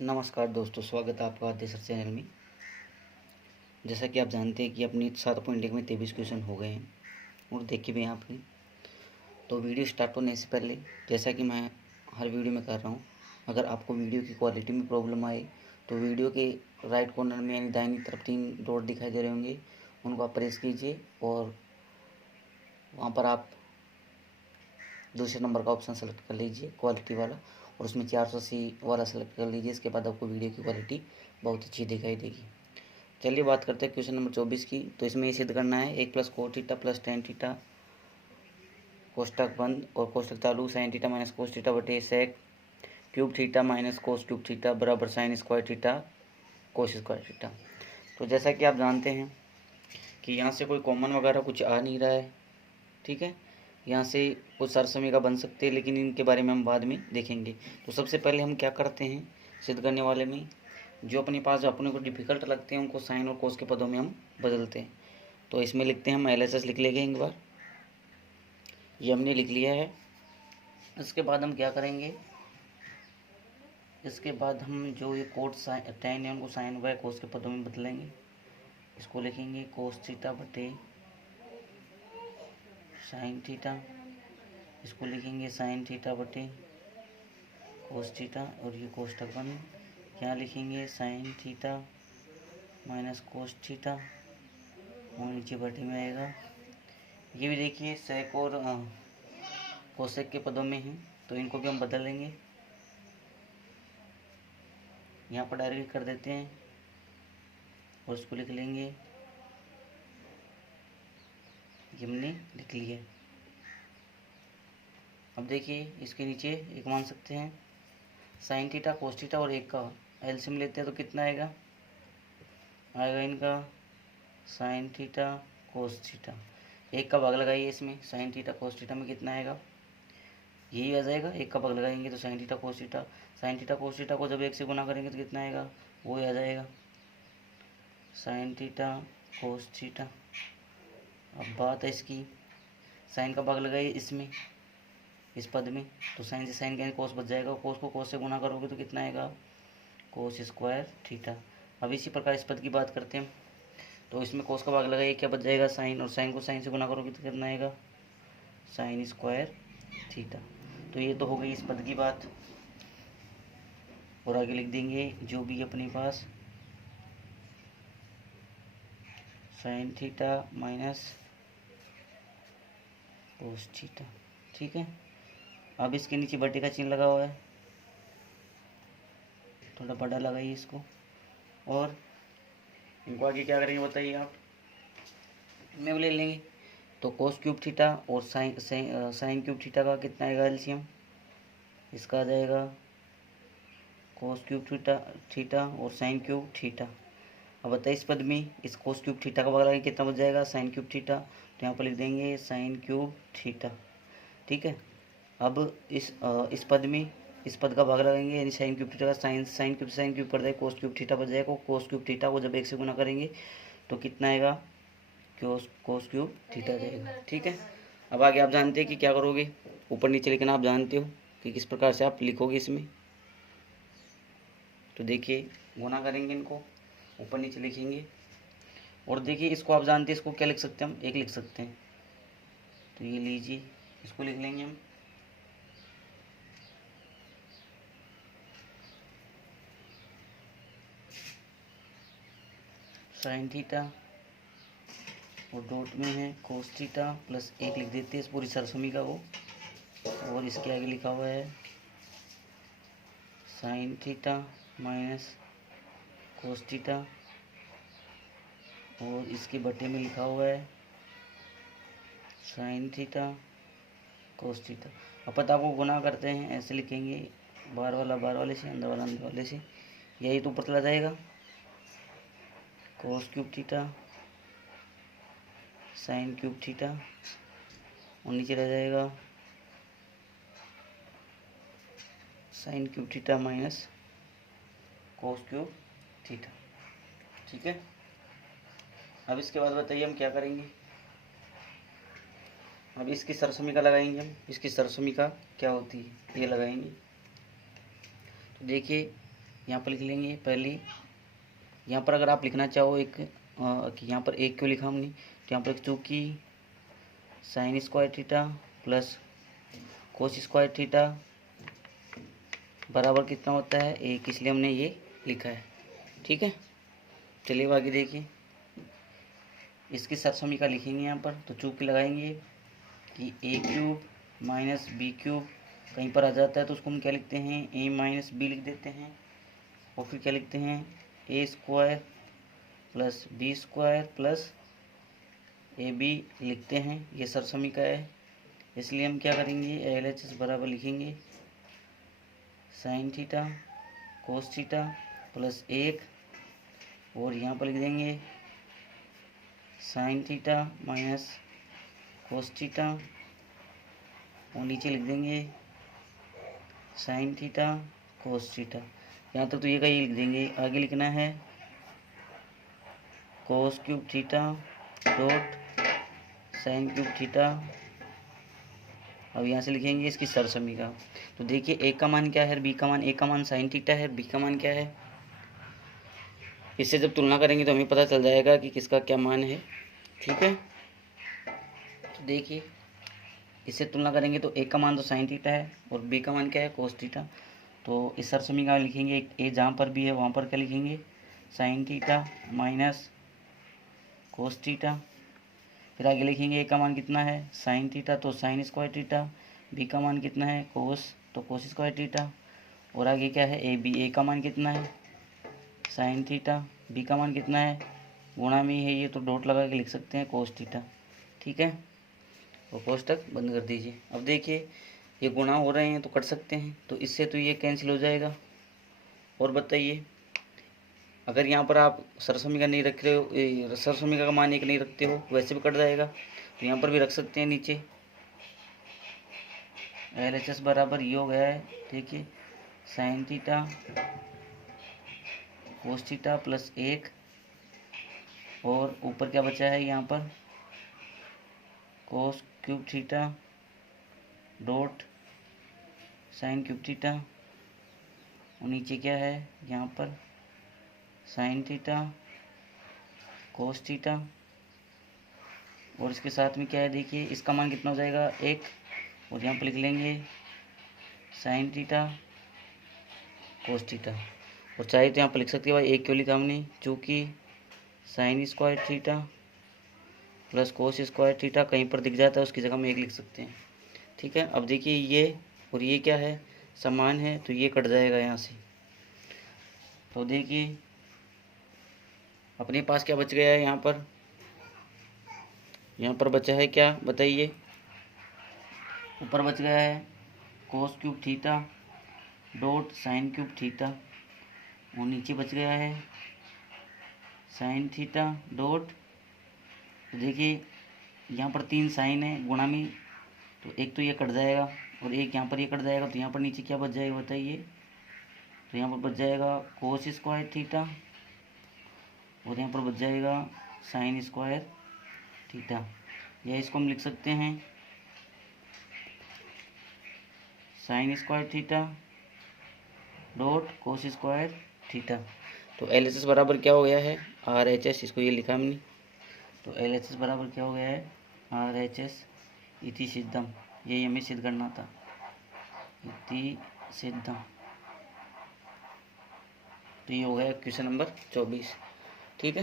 नमस्कार दोस्तों, स्वागत है आपका आद्य सर चैनल में। जैसा कि आप जानते हैं कि अपनी 7.1 में 23 क्वेश्चन हो गए हैं और देखे भी हैं आपने। तो वीडियो स्टार्ट होने से पहले, जैसा कि मैं हर वीडियो में कर रहा हूँ, अगर आपको वीडियो की क्वालिटी में प्रॉब्लम आए तो वीडियो के राइट कॉर्नर में यानी दाहिनी तरफ 3 डॉट दिखाई दे रहे होंगे, उनको आप प्रेस कीजिए और वहाँ पर आप दूसरे नंबर का ऑप्शन सेलेक्ट कर लीजिए क्वालिटी वाला, और उसमें 480 वाला सेलेक्ट कर लीजिए। इसके बाद आपको वीडियो की क्वालिटी बहुत अच्छी दिखाई देगी। चलिए बात करते हैं क्वेश्चन नंबर 24 की। तो इसमें ये सिद्ध करना है 1 + cos थीटा + tan थीटा कोष्टक बंद और कोष्टक चालू sin थीटा - cos थीटा बटे sec cube theta - cos cube theta बराबर sin square theta cos square theta. तो जैसा कि आप जानते हैं कि यहाँ से कोई कॉमन वगैरह कुछ आ नहीं रहा है, ठीक है। यहाँ से कुछ सरसमीका बन सकते हैं, लेकिन इनके बारे में हम बाद में देखेंगे। तो सबसे पहले हम क्या करते हैं सिद्ध करने वाले में, जो अपने पास जो अपने को डिफ़िकल्ट लगते हैं उनको साइन और कोस के पदों में हम बदलते हैं। तो इसमें लिखते हैं, हम LHS लिख लेंगे एक बार, ये हमने लिख लिया है। इसके बाद हम क्या करेंगे, इसके बाद हम जो ये कोट tan है उनको साइन व कोस के पदों में बदलेंगे। इसको लिखेंगे कोस थीटा बटे साइन थीटा, इसको लिखेंगे साइन थीटा बटे कोस थीटा, और ये कोष्टक बंद। क्या लिखेंगे sign theta minus cos theta, और नीचे बटे में आएगा। ये भी देखिए सेक और कोसेक के पदों में हैं, तो इनको भी हम बदल लेंगे। यहाँ पर डायरेक्ट कर देते हैं और इसको लिख लेंगे, ये हमने लिख लिया। अब देखिए इसके नीचे एक मान सकते हैं साइन थीटा कोस थीटा, और एक का एलसीएम लेते हैं तो कितना आएगा इनका साइन थीटा कोस थीटा। एक का भाग लगाइए इसमें, साइन थीटा कोस थीटा में कितना आएगा, यही आ जाएगा। एक का भाग लगाएंगे तो sign theta cos theta, sign theta cos theta को जब 1 से गुना करेंगे तो कितना आएगा, वो आ जाएगा साइन थीटा कोस थीटा। अब बात है इसकी, साइन का भाग लगाइए इसमें, इस पद में, तो साइन से साइन का कोस बच जाएगा, कोस को कोस से गुना करोगे तो कितना आएगा कोस स्क्वायर थीटा। अब इसी प्रकार इस पद की बात करते हैं, तो इसमें कोस का भाग लगाइए, क्या बच जाएगा साइन, और साइन को साइन से गुना करोगे तो कितना आएगा साइन स्क्वायर थीटा। तो ये तो हो गई इस पद की बात, और आगे लिख देंगे जो भी अपने पास sine theta minus cos theta, ठीक है। अब इसके नीचे बटे का चिन्ह लगा हुआ है, थोड़ा बड़ा लगाइए इसको, और इनको आगे क्या करेंगे बताइए आप, में ले लेंगे। तो कोस क्यूब थीटा और साइन क्यूब थीटा का कितना आएगा एलसीएम, इसका आ जाएगा कोस क्यूब थीटा और साइन क्यूब थीटा। अब बताइए इस पद में इस कोस क्यूब थीटा का भाग लगाएंगे कितना बच जाएगा साइन क्यूब थीटा, तो यहाँ पर लिख देंगे साइन क्यूब थीटा, ठीक है। अब इस पद में इस पद का भाग लगाएंगे, यानी साइन क्यूब थीटा का साइन क्यूब कर देगा, कोस क्यूब थीटा बच जाएगा। कोस क्यूब थीटा को जब 1 से गुना करेंगे तो कितना आएगा कोस क्यूब थीटा जाएगा, ठीक है। अब आगे आप जानते हैं कि क्या करोगे, ऊपर नीचे लिखना आप जानते हो कि किस प्रकार से आप लिखोगे इसमें। तो देखिए गुना करेंगे, इनको ऊपर नीचे लिखेंगे, और देखिए इसको आप जानते हैं, इसको क्या लिख सकते हैं हम, 1 लिख सकते हैं। तो ये लीजिए, इसको लिख लेंगे हम साइन थीटा, और डॉट में है कोस थीटा प्लस 1 लिख देते हैं इस पूरी सरसमीका को, और इसके आगे लिखा हुआ है sign theta minus cos theta, और इसके बटे में लिखा हुआ है साइन थीटा कोस थीटा। अब पता को गुना करते हैं, ऐसे लिखेंगे, बाहर वाला बाहर वाले से, अंदर वाला अंदर वाले से, यही तो ऊपर चला जाएगा cos cube theta sine cube theta, और नीचे रह जाएगा sign cube theta minus cos cube theta, ठीक है। अब इसके बाद बताइए हम क्या करेंगे, अब इसकी सरसमीका लगाएंगे हम। इसकी सरसमीका क्या होती है ये लगाएंगे। तो देखिए यहाँ पर लिख लेंगे पहले। यहाँ पर अगर आप लिखना चाहो एक कि यहाँ पर एक क्यों लिखा हमने, तो यहाँ पर चूँकि साइन स्क्वायर थीटा प्लस कोस स्क्वायर थीटा बराबर कितना होता है एक, इसलिए हमने ये लिखा है। ठीक है, चलिए अब आगे देखिए। इसकी सरसमीका लिखेंगे यहाँ पर, तो चूँकि लगाएंगे कि ए क्यूब माइनस बी क्यूब कहीं पर आ जाता है तो उसको हम क्या लिखते हैं, ए माइनस बी लिख देते हैं। और फिर क्या लिखते हैं, A square plus B square plus A B लिखते हैं। ये सरसमीका है, इसलिए हम क्या करेंगे, एल एच एस बराबर लिखेंगे sign theta cos theta plus 1, और यहाँ पर लिख देंगे sign theta minus cos theta, और नीचे लिख देंगे साइन थीटा कोस थीटा। यहाँ तक तो ये का ये लिख देंगे। आगे लिखना है cos cube theta dot sign cube theta. अब यहाँ से लिखेंगे इसकी सरसमीका। तो देखिए ए का मान क्या है, बी का मान, ए का मान साइन थीटा है, बी का मान क्या है। इससे जब तुलना करेंगे तो हमें पता चल जाएगा कि किसका क्या मान है। ठीक है, तो देखिए इससे तुलना करेंगे तो ए का मान तो साइन थीटा है और बी का मान क्या है, कोस थीटा। तो इस सरसमीका में लिखेंगे ए जहाँ पर भी है वहाँ पर क्या लिखेंगे, sign theta minus cos theta. फिर आगे लिखेंगे ए का मान कितना है, साइन थीटा, तो साइन स्क्वायर थीटा। बी का मान कितना है, कोस, तो कोस स्क्वायर थीटा। और आगे क्या है, ए बी, ए का मान कितना है, साइन थीटा, बी का मान कितना है, गुणा में है ये, तो डॉट लगा के लिख सकते हैं कोस थीटा। ठीक है, और कोष्टक बंद कर दीजिए। अब देखिए ये गुणा हो रहे हैं तो कट सकते हैं, तो इससे तो ये कैंसिल हो जाएगा। और बताइए अगर यहाँ पर आप सरसमीका नहीं रख रहे हो, सरसमीका का मान एक नहीं रखते हो, वैसे भी कट जाएगा। तो यहाँ पर भी रख सकते हैं नीचे। एल एच एस बराबर ये हो गया है, देखिए sign theta cos theta plus 1, और ऊपर क्या बचा है यहाँ पर, cos cube theta dot sign cube theta, और नीचे क्या है यहाँ पर साइन थीटा कोस थीटा, और इसके साथ में क्या है, देखिए इसका मान कितना हो जाएगा 1, और यहाँ पर लिख लेंगे साइन थीटा कोस थीटा। और चाहे तो यहाँ पर लिख सकते हैं भाई 1 क्यों लिखा हमने, चूँकि साइन स्क्वायर थीटा प्लस कोस स्क्वायर थीटा कहीं पर दिख जाता है उसकी जगह में 1 लिख सकते हैं। ठीक है, अब देखिए ये और ये क्या है, समान है, तो ये कट जाएगा यहाँ से। तो देखिए अपने पास क्या बच गया है, यहाँ पर बचा है क्या बताइए, ऊपर बच गया है cos cube theta dot sign cube theta, और नीचे बच गया है साइन थीटा डॉट, तो देखिए यहाँ पर 3 साइन है गुणा में, तो एक तो ये कट जाएगा और एक यहाँ पर ये कट जाएगा, तो यहाँ पर नीचे क्या बच जाएगा बताइए, तो यहाँ पर बच जाएगा कोस स्क्वायर थीटा, और यहाँ पर बच जाएगा साइन स्क्वायर थीटा। या इसको हम लिख सकते हैं साइन स्क्वायर थीटा डॉट कोस स्क्वायर थीटा। तो एल एच एस बराबर क्या हो गया है, आर एच एस, इसको ये लिखा हमने। तो एल एच एस बराबर क्या हो गया है, आर एच एस इति सिद्धम, यही हमें सिद्ध करना था, इति सिद्धम। तो ये हो गया क्वेश्चन नंबर 24। ठीक है,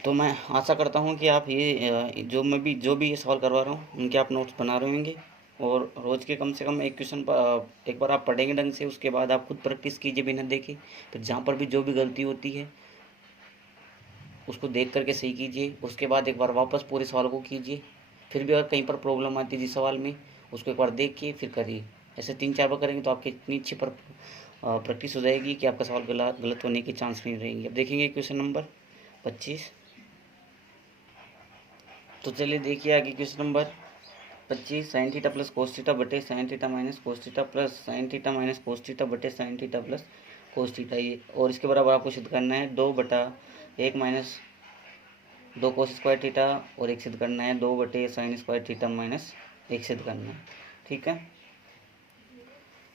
तो मैं आशा करता हूँ कि आप ये जो भी ये सवाल करवा रहा हूँ उनके आप नोट्स बना रहे होंगे, और रोज़ के कम से कम एक क्वेश्चन पर एक बार आप पढ़ेंगे ढंग से, उसके बाद आप खुद प्रैक्टिस कीजिए बिना देखे। फिर जहाँ पर भी जो भी गलती होती है उसको देख करके सही कीजिए, उसके बाद एक बार वापस पूरे सवाल को कीजिए। फिर भी अगर कहीं पर प्रॉब्लम आती है जिस सवाल में, उसको एक बार देख के फिर करिए। ऐसे 3-4 बार करेंगे तो आपकी इतनी अच्छी प्रैक्टिस हो जाएगी कि आपका सवाल गलत होने के चांस नहीं रहेंगे। अब देखेंगे क्वेश्चन नंबर 25। तो चलिए देखिए आगे question number 25, sine theta plus cos theta बटे sine theta minus cos theta plus sine theta minus cos theta बटे sine theta plus cos theta, ये और इसके बराबर आपको सिद्ध करना है 2/1 माइनस 2 कोस स्क्वायर थीटा, और 1 सिद्ध करना है 2/साइन स्क्वायर थीटा माइनस 1 सिद्ध करना है। ठीक है,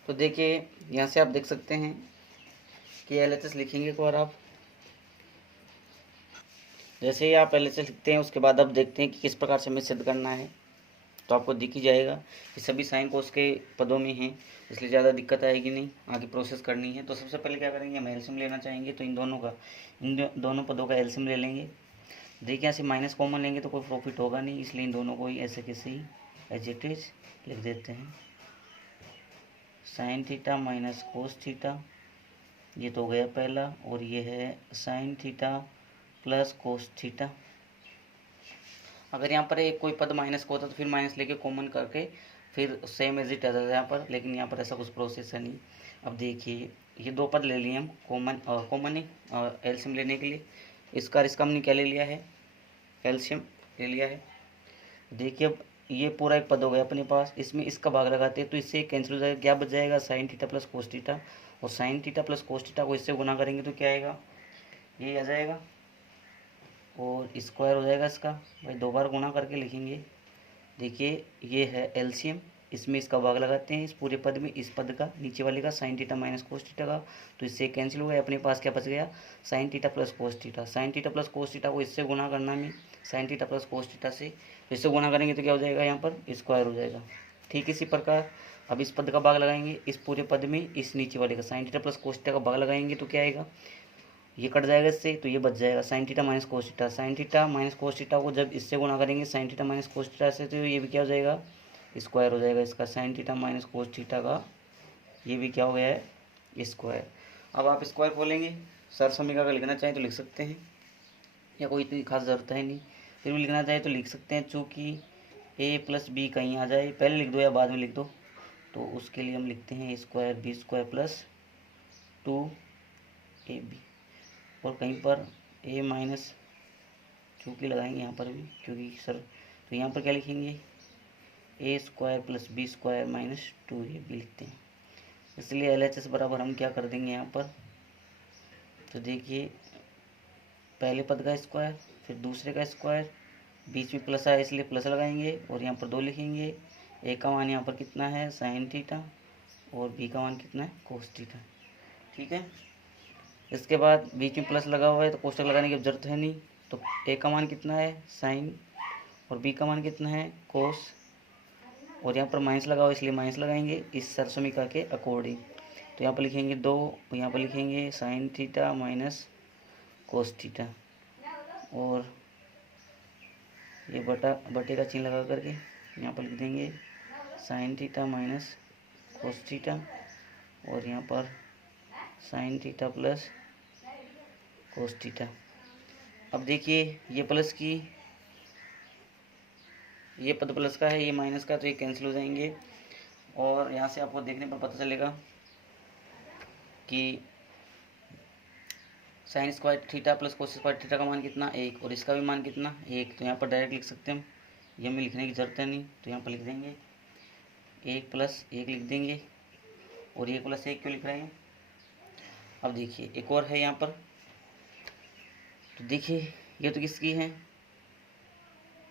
तो देखिए यहाँ से आप देख सकते हैं कि LHS लिखेंगे एक बार आप। जैसे ही आप LHS लिखते हैं उसके बाद अब देखते हैं कि किस प्रकार से हमें सिद्ध करना है। तो आपको दिख ही जाएगा कि सभी साइन कोस के पदों में हैं, इसलिए ज़्यादा दिक्कत आएगी नहीं, आगे प्रोसेस करनी है। तो सबसे पहले क्या करेंगे, हम एलसीएम लेना चाहेंगे, तो इन दोनों पदों का एलसीएम ले लेंगे। देखिए यहाँ से माइनस कॉमन लेंगे तो कोई प्रॉफिट होगा नहीं, इसलिए इन दोनों को ही ऐसे कैसे ही एज इट इज लिख देते हैं। Sign theta minus cos theta, ये तो हो गया पहला, और ये है sign theta plus cos theta. अगर यहाँ पर एक कोई पद माइनस का होता तो फिर माइनस लेके कॉमन करके फिर सेम एज इट आता था यहाँ पर, लेकिन यहाँ पर ऐसा कुछ प्रोसेस है नहीं। अब देखिए ये दो पद ले लिए हम कॉमन ही एलसीएम लेने के लिए। इसका हमने क्या ले लिया है, एलसीएम ले लिया है। देखिए अब ये पूरा एक पद हो गया अपने पास, इसमें इसका भाग लगाते हैं तो इससे कैंसिल हो जाएगा। क्या बच जाएगा, sine theta plus cos theta, और sine theta plus cos theta को इससे गुना करेंगे तो क्या आएगा, ये आ जाएगा, और स्क्वायर हो जाएगा इसका। भाई दो बार गुना करके लिखेंगे। देखिए ये है एलसीएम, इसमें इसका भाग लगाते हैं इस पूरे पद में, इस पद का नीचे वाले का sign theta minus cos theta का, तो इससे कैंसिल हो गया। अपने पास क्या बच गया, sign theta plus cos theta. Sign theta plus cos theta को इससे गुना करना में, sign theta plus cos theta से इससे गुना करेंगे तो क्या हो जाएगा, यहाँ पर स्क्वायर हो जाएगा। ठीक इसी प्रकार अब इस पद का भाग लगाएंगे इस पूरे पद में, इस नीचे वाले का sign theta plus cos theta का भाग लगाएंगे तो क्या आएगा, ये कट जाएगा इससे, तो ये बच जाएगा sine theta minus cos theta. Sign theta minus cos theta को जब इससे गुना करेंगे sign theta minus cos theta से, तो ये भी क्या हो जाएगा, स्क्वायर हो जाएगा इसका। Sign theta minus cos theta का ये भी क्या हो गया है, स्क्वायर। अब आप स्क्वायर खोलेंगे, सर समीकरण का लिखना चाहें तो लिख सकते हैं, या कोई इतनी खास ज़रूरत है नहीं, फिर भी लिखना चाहे तो लिख सकते हैं। चूँकि ए प्लस बी कहीं आ जाए, पहले लिख दो या बाद में लिख दो, तो उसके लिए हम लिखते हैं square B square plus 2ab, और कहीं पर ए माइनस चूँकि लगाएंगे यहाँ पर भी, क्योंकि सर, तो यहाँ पर क्या लिखेंगे, A square plus B square minus 2ab लिखते हैं। इसलिए LHS बराबर हम क्या कर देंगे यहाँ पर, तो देखिए पहले पद का स्क्वायर फिर दूसरे का स्क्वायर, बीच में प्लस आया इसलिए प्लस लगाएंगे, और यहाँ पर 2 लिखेंगे। ए का मान यहाँ पर कितना है, साइन थीटा, और बी का मान कितना है, कोस थीटा। ठीक है, इसके बाद बीच में प्लस लगा हुआ है तो कोष्टक लगाने की जरूरत है नहीं, तो ए का मान कितना है, साइन, और बी का मान कितना है, कोस, और यहाँ पर माइनस लगा हुआ इसलिए माइनस लगाएंगे इस सरसमीका के अकॉर्डिंग। तो यहाँ पर लिखेंगे 2, यहाँ पर लिखेंगे sign theta minus cos theta, और ये बटे का चिन्ह लगा करके यहाँ पर लिख देंगे sign theta minus cos theta, और यहाँ पर sign theta plus cos theta. अब देखिए ये प्लस की, ये पद प्लस का है, ये माइनस का, तो ये कैंसिल हो जाएंगे, और यहाँ से आपको देखने पर पता चलेगा कि साइन स्क्वायर थीटा प्लस कोस स्क्वायर थीटा का मान कितना, 1, और इसका भी मान कितना, 1। तो यहाँ पर डायरेक्ट लिख सकते हैं हम, ये हमें लिखने की जरूरत है नहीं, तो यहाँ पर लिख देंगे 1 प्लस 1 लिख देंगे, और 1 प्लस 1 क्यों लिख रहे हैं। अब देखिए एक और है यहाँ पर, तो देखिए ये तो किसकी है,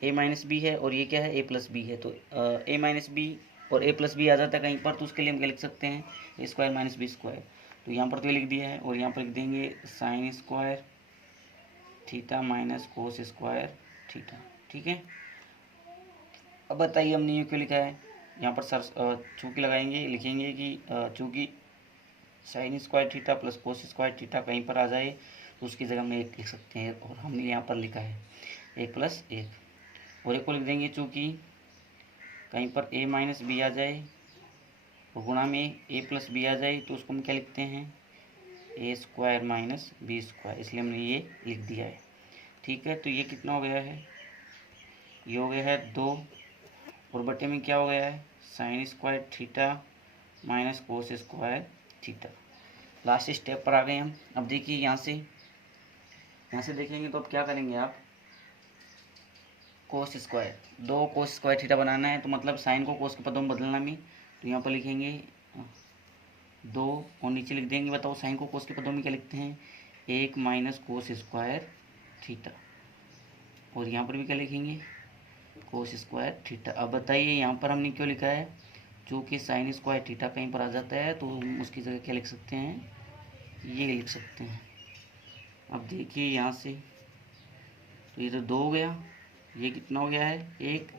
ए माइनस बी है, और ये क्या है, ए प्लस बी है। तो ए माइनस बी और ए प्लस बी आ जाता है कहीं पर, तो उसके लिए हम क्या लिख सकते हैं, A square minus B square. तो यहाँ पर तो ये लिख दिया है, और यहाँ पर लिख देंगे साइन स्क्वायर थीटा माइनस कोस स्क्वायर थीटा। ठीक है, अब बताइए हमने ये क्यों लिखा है। यहाँ पर सर चूँकि लगाएंगे, लिखेंगे कि चूँकि साइन स्क्वायर थीटा प्लस कोस स्क्वायर थीटा कहीं पर आ जाए तो उसकी जगह में 1 लिख सकते हैं, और हमने यहाँ पर लिखा है 1 प्लस 1, और एक को लिख देंगे चूँकि कहीं पर a माइनस बी आ जाए और गुणा में a प्लस बी आ जाए, तो उसको हम क्या लिखते हैं, A square minus B square, इसलिए हमने ये लिख दिया है। ठीक है, तो ये कितना हो गया है, ये हो गया है 2, और बटे में क्या हो गया है, साइन स्क्वायर थीटा माइनस कोस स्क्वायर थीटा। लास्ट स्टेप पर आ गए हम। अब देखिए यहाँ से देखेंगे तो अब क्या करेंगे आप, cos square, 2 cos square theta बनाना है, तो मतलब साइन को कोस के पदों में बदलना में, तो यहाँ पर लिखेंगे 2, और नीचे लिख देंगे, बताओ साइन को कोस के पदों में क्या लिखते हैं, 1 माइनस कोस स्क्वायर थीटा, और यहाँ पर भी क्या लिखेंगे, कोस स्क्वायर थीटा। अब बताइए यहाँ पर हमने क्यों लिखा है, चूँकि साइन स्क्वायर थीटा कहीं पर आ जाता है तो हम उसकी जगह क्या लिख सकते हैं, ये लिख सकते हैं। अब देखिए यहाँ से, तो ये तो 2 हो गया, ये कितना हो गया है 1,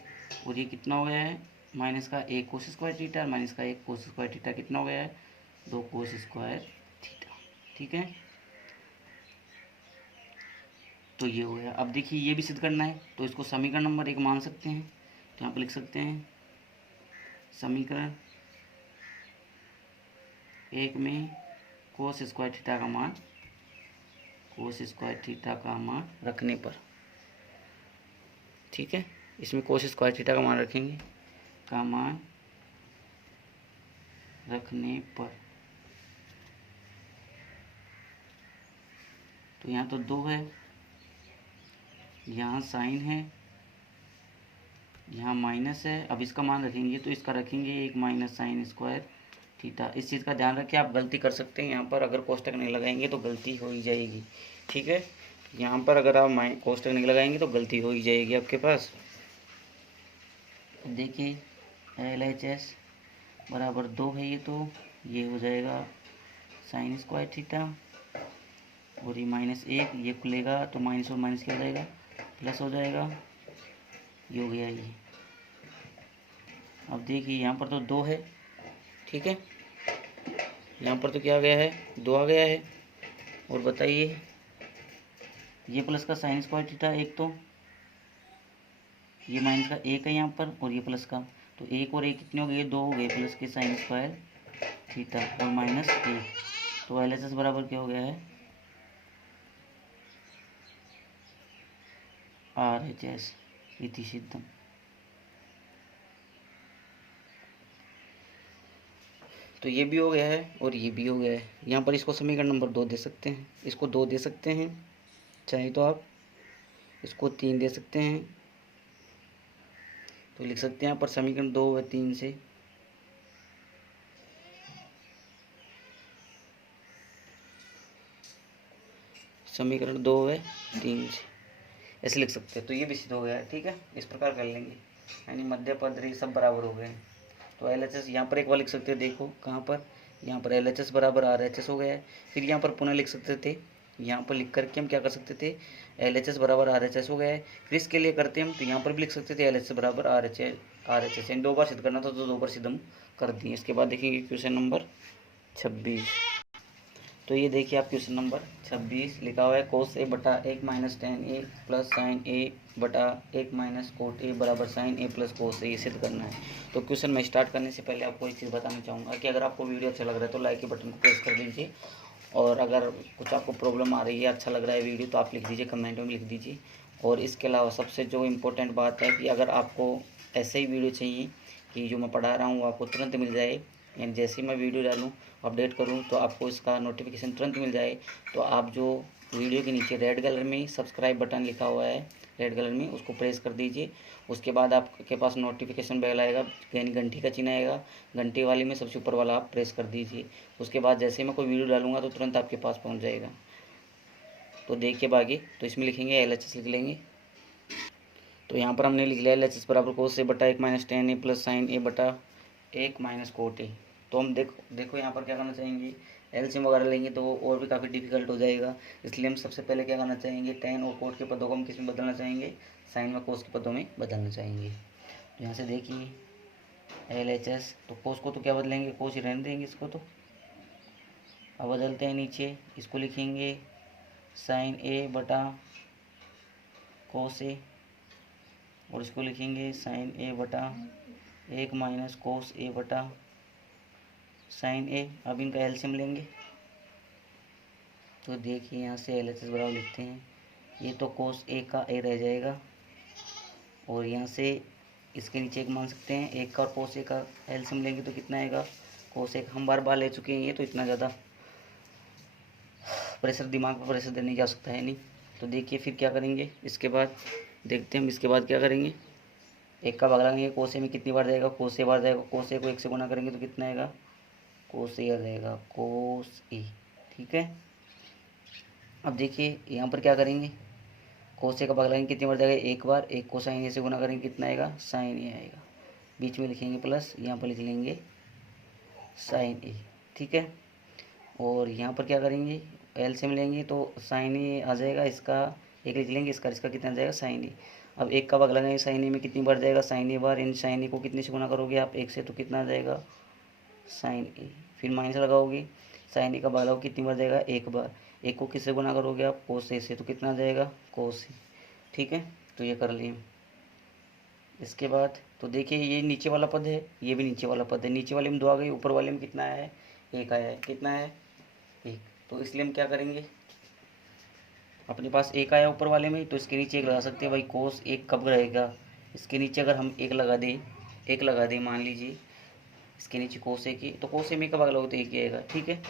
और ये कितना हो गया है माइनस का 1 कोस स्क्वायर थीटा, माइनस का 1 कोस स्क्वायर थीटा कितना हो गया है 2 कोस स्क्वायर थीटा। ठीक है, तो ये हो गया। अब देखिए ये भी सिद्ध करना है, तो इसको समीकरण नंबर 1 मान सकते हैं। तो यहाँ पर लिख सकते हैं समीकरण 1 में कोस स्क्वायर थीटा का मान, कोस स्क्वायर थीटा का मान रखने पर, ठीक है, इसमें कोस स्क्वायर थीटा का मान रखेंगे, का मान रखने पर, तो यहाँ तो 2 है, यहाँ साइन है, यहाँ माइनस है। अब इसका मान रखेंगे तो इसका रखेंगे 1 माइनस साइन स्क्वायर थीटा। इस चीज़ का ध्यान रखें, आप गलती कर सकते हैं यहाँ पर, अगर कोष्टक नहीं लगाएंगे तो गलती हो ही जाएगी। ठीक है, यहाँ पर अगर आप कोष्टक नहीं लगाएंगे तो गलती हो ही जाएगी आपके पास। देखिए LHS बराबर 2 है, ये हो जाएगा साइन स्क्वायर थीटा, और ये -1, ये खुलेगा तो माइनस और माइनस क्या हो जाएगा प्लस हो जाएगा, ये हो गया ये। अब देखिए यहाँ पर तो 2 है, ठीक है, यहाँ पर तो क्या आ गया है 2 आ गया है। और बताइए ये प्लस का साइन स्क्वायर थीटा 1, तो ये माइनस का 1 है यहाँ पर, और ये प्लस का, तो 1 और 1 कितने हो गए 2 हो गए, प्लस के साइन स्क्वायर थीटा और -1, तो LHS बराबर क्या हो गया है RHS इति सिद्धम। तो ये भी हो गया है और ये भी हो गया है। यहाँ पर इसको समीकरण नंबर 2 दे सकते हैं, इसको 2 दे सकते हैं, चाहे तो आप इसको 3 दे सकते हैं। तो लिख सकते हैं यहाँ पर समीकरण 2 व 3 से, समीकरण 2 व 3 से ऐसे लिख सकते हैं। तो ये भी सिद्ध हो गया है। ठीक है, इस प्रकार कर लेंगे, यानी मध्य पद रे सब बराबर हो गए हैं। तो LHS यहाँ पर एक बार लिख सकते हैं, देखो कहाँ पर, यहाँ पर LHS बराबर RHS हो गया है। फिर यहाँ पर पुनः लिख सकते थे, यहाँ पर लिख करके हम क्या कर सकते थे, LHS बराबर RHS हो गया है। फिर इसके लिए करते हम, तो यहाँ पर भी लिख सकते थे LHS बराबर RHS, इन 2 बार सिद्ध करना था तो 2 बार सिद्ध हम कर दिए। इसके बाद देखेंगे क्वेश्चन नंबर 26। तो ये देखिए आप क्वेश्चन नंबर 26 लिखा हुआ है कोस ए बटा 1 माइनस टेन ए प्लस साइन ए बटा 1 माइनस कोट ए बराबर साइन ए प्लस कोस ए, ये सिद्ध करना है। तो क्वेश्चन में स्टार्ट करने से पहले आपको एक चीज़ बताना चाहूँगा कि अगर आपको वीडियो अच्छा लग रहा है तो लाइक के बटन को प्रेस कर दीजिए, और अगर कुछ आपको प्रॉब्लम आ रही है, अच्छा लग रहा है वीडियो, तो आप लिख दीजिए, कमेंट में लिख दीजिए। और इसके अलावा सबसे जो इम्पोर्टेंट बात है कि अगर आपको ऐसे ही वीडियो चाहिए कि जो मैं पढ़ा रहा हूँ वो आपको तुरंत मिल जाए, यानी जैसे ही मैं वीडियो डालूँ अपडेट करूँ तो आपको इसका नोटिफिकेशन तुरंत मिल जाए, तो आप जो वीडियो के नीचे रेड कलर में सब्सक्राइब बटन लिखा हुआ है रेड कलर में, उसको प्रेस कर दीजिए। उसके बाद आपके पास नोटिफिकेशन बेल आएगा, यानी घंटी का चिन्ह आएगा, घंटी वाली में सबसे ऊपर वाला आप प्रेस कर दीजिए। उसके बाद जैसे ही मैं कोई वीडियो डालूंगा तो तुरंत आपके पास पहुंच जाएगा। तो देखिए बाकी, तो इसमें लिखेंगे LHS लिख लेंगे। तो यहाँ पर हमने लिख लिया LHS बराबर कोस ए बटा 1 माइनस टेन ए प्लस साइन ए बटा 1 माइनस कोट ए। तो हम देखो यहाँ पर क्या करना चाहेंगे, LCM वगैरह लेंगे तो और भी काफ़ी डिफिकल्ट हो जाएगा, इसलिए हम सबसे पहले क्या करना चाहेंगे, टेन और कोट के पदों को हम किस में बदलना चाहेंगे, साइन व कोस के पदों में बदलना चाहेंगे। तो यहाँ से देखिए LHS, तो कोस को तो क्या बदलेंगे, कोस ही रहने देंगे इसको। तो अब बदलते हैं नीचे, इसको लिखेंगे साइन ए बटा कोस ए, और इसको लिखेंगे साइन ए बटा 1 माइनस कोस ए बटा साइन ए। अब इनका एलसीएम लेंगे, तो देखिए यहाँ से LHS बराबर लिखते हैं, ये तो कोस ए का ए रह जाएगा, और यहाँ से इसके नीचे एक मान सकते हैं, एक का और कोस ए का एलसीएम लेंगे तो कितना आएगा, कोस ए हम बार बार ले चुके हैं ये, तो इतना ज़्यादा प्रेशर दिमाग पर प्रेशर देने जा सकता है नहीं। तो देखिए फिर क्या करेंगे, इसके बाद देखते हैं हम इसके बाद क्या करेंगे, एक का भाग लगाएंगे, कोस ए में कितनी बार जाएगा, कोस ए बार जाएगा, कोस ए को 1 से गुना करेंगे तो कितना आएगा, कोस ए आ जाएगा, कोस ए। ठीक है, अब देखिए यहाँ पर क्या करेंगे, कोस ए का भाग लगाएंगे कितनी बार जाएगा, 1 बार, 1 को साइन ए से गुना करेंगे कितना आएगा, साइन ए आएगा, बीच में लिखेंगे प्लस, यहाँ पर लिख लेंगे साइन ए। ठीक है, और यहाँ पर क्या करेंगे, एलसीएम लेंगे तो साइन ए आ जाएगा, इसका एक लिख लेंगे, इसका कितना आ जाएगा साइन ए। अब एक का भाग लगाएंगे साइन ए में, कितनी बार जाएगा साइन ए बार, इन साइन ए को कितने से गुना करोगे आप, एक से, तो कितना आ जाएगा साइन ए। फिर माइनस लगाओगे, साइन ए का भाग लगाओ कितनी बार जाएगा एक बार, एक को किससे गुना करोगे आप कोस ए से, तो कितना आ जाएगा कोस ए। ठीक है, तो ये कर लिए। इसके बाद तो देखिए ये नीचे वाला पद है, ये भी नीचे वाला पद है, नीचे वाले में 2 आ गई, ऊपर वाले में कितना आया है, 1 आया है, कितना है 1। तो इसलिए हम क्या करेंगे, अपने पास 1 आया ऊपर वाले में तो इसके नीचे 1 लगा सकते हैं भाई। कोस 1 कब रहेगा, इसके नीचे अगर हम 1 लगा दें, 1 लगा दें मान लीजिए इसके नीचे कोस ए की, तो कोस ए में का भाग लोगे तो 1 ही आएगा। ठीक है,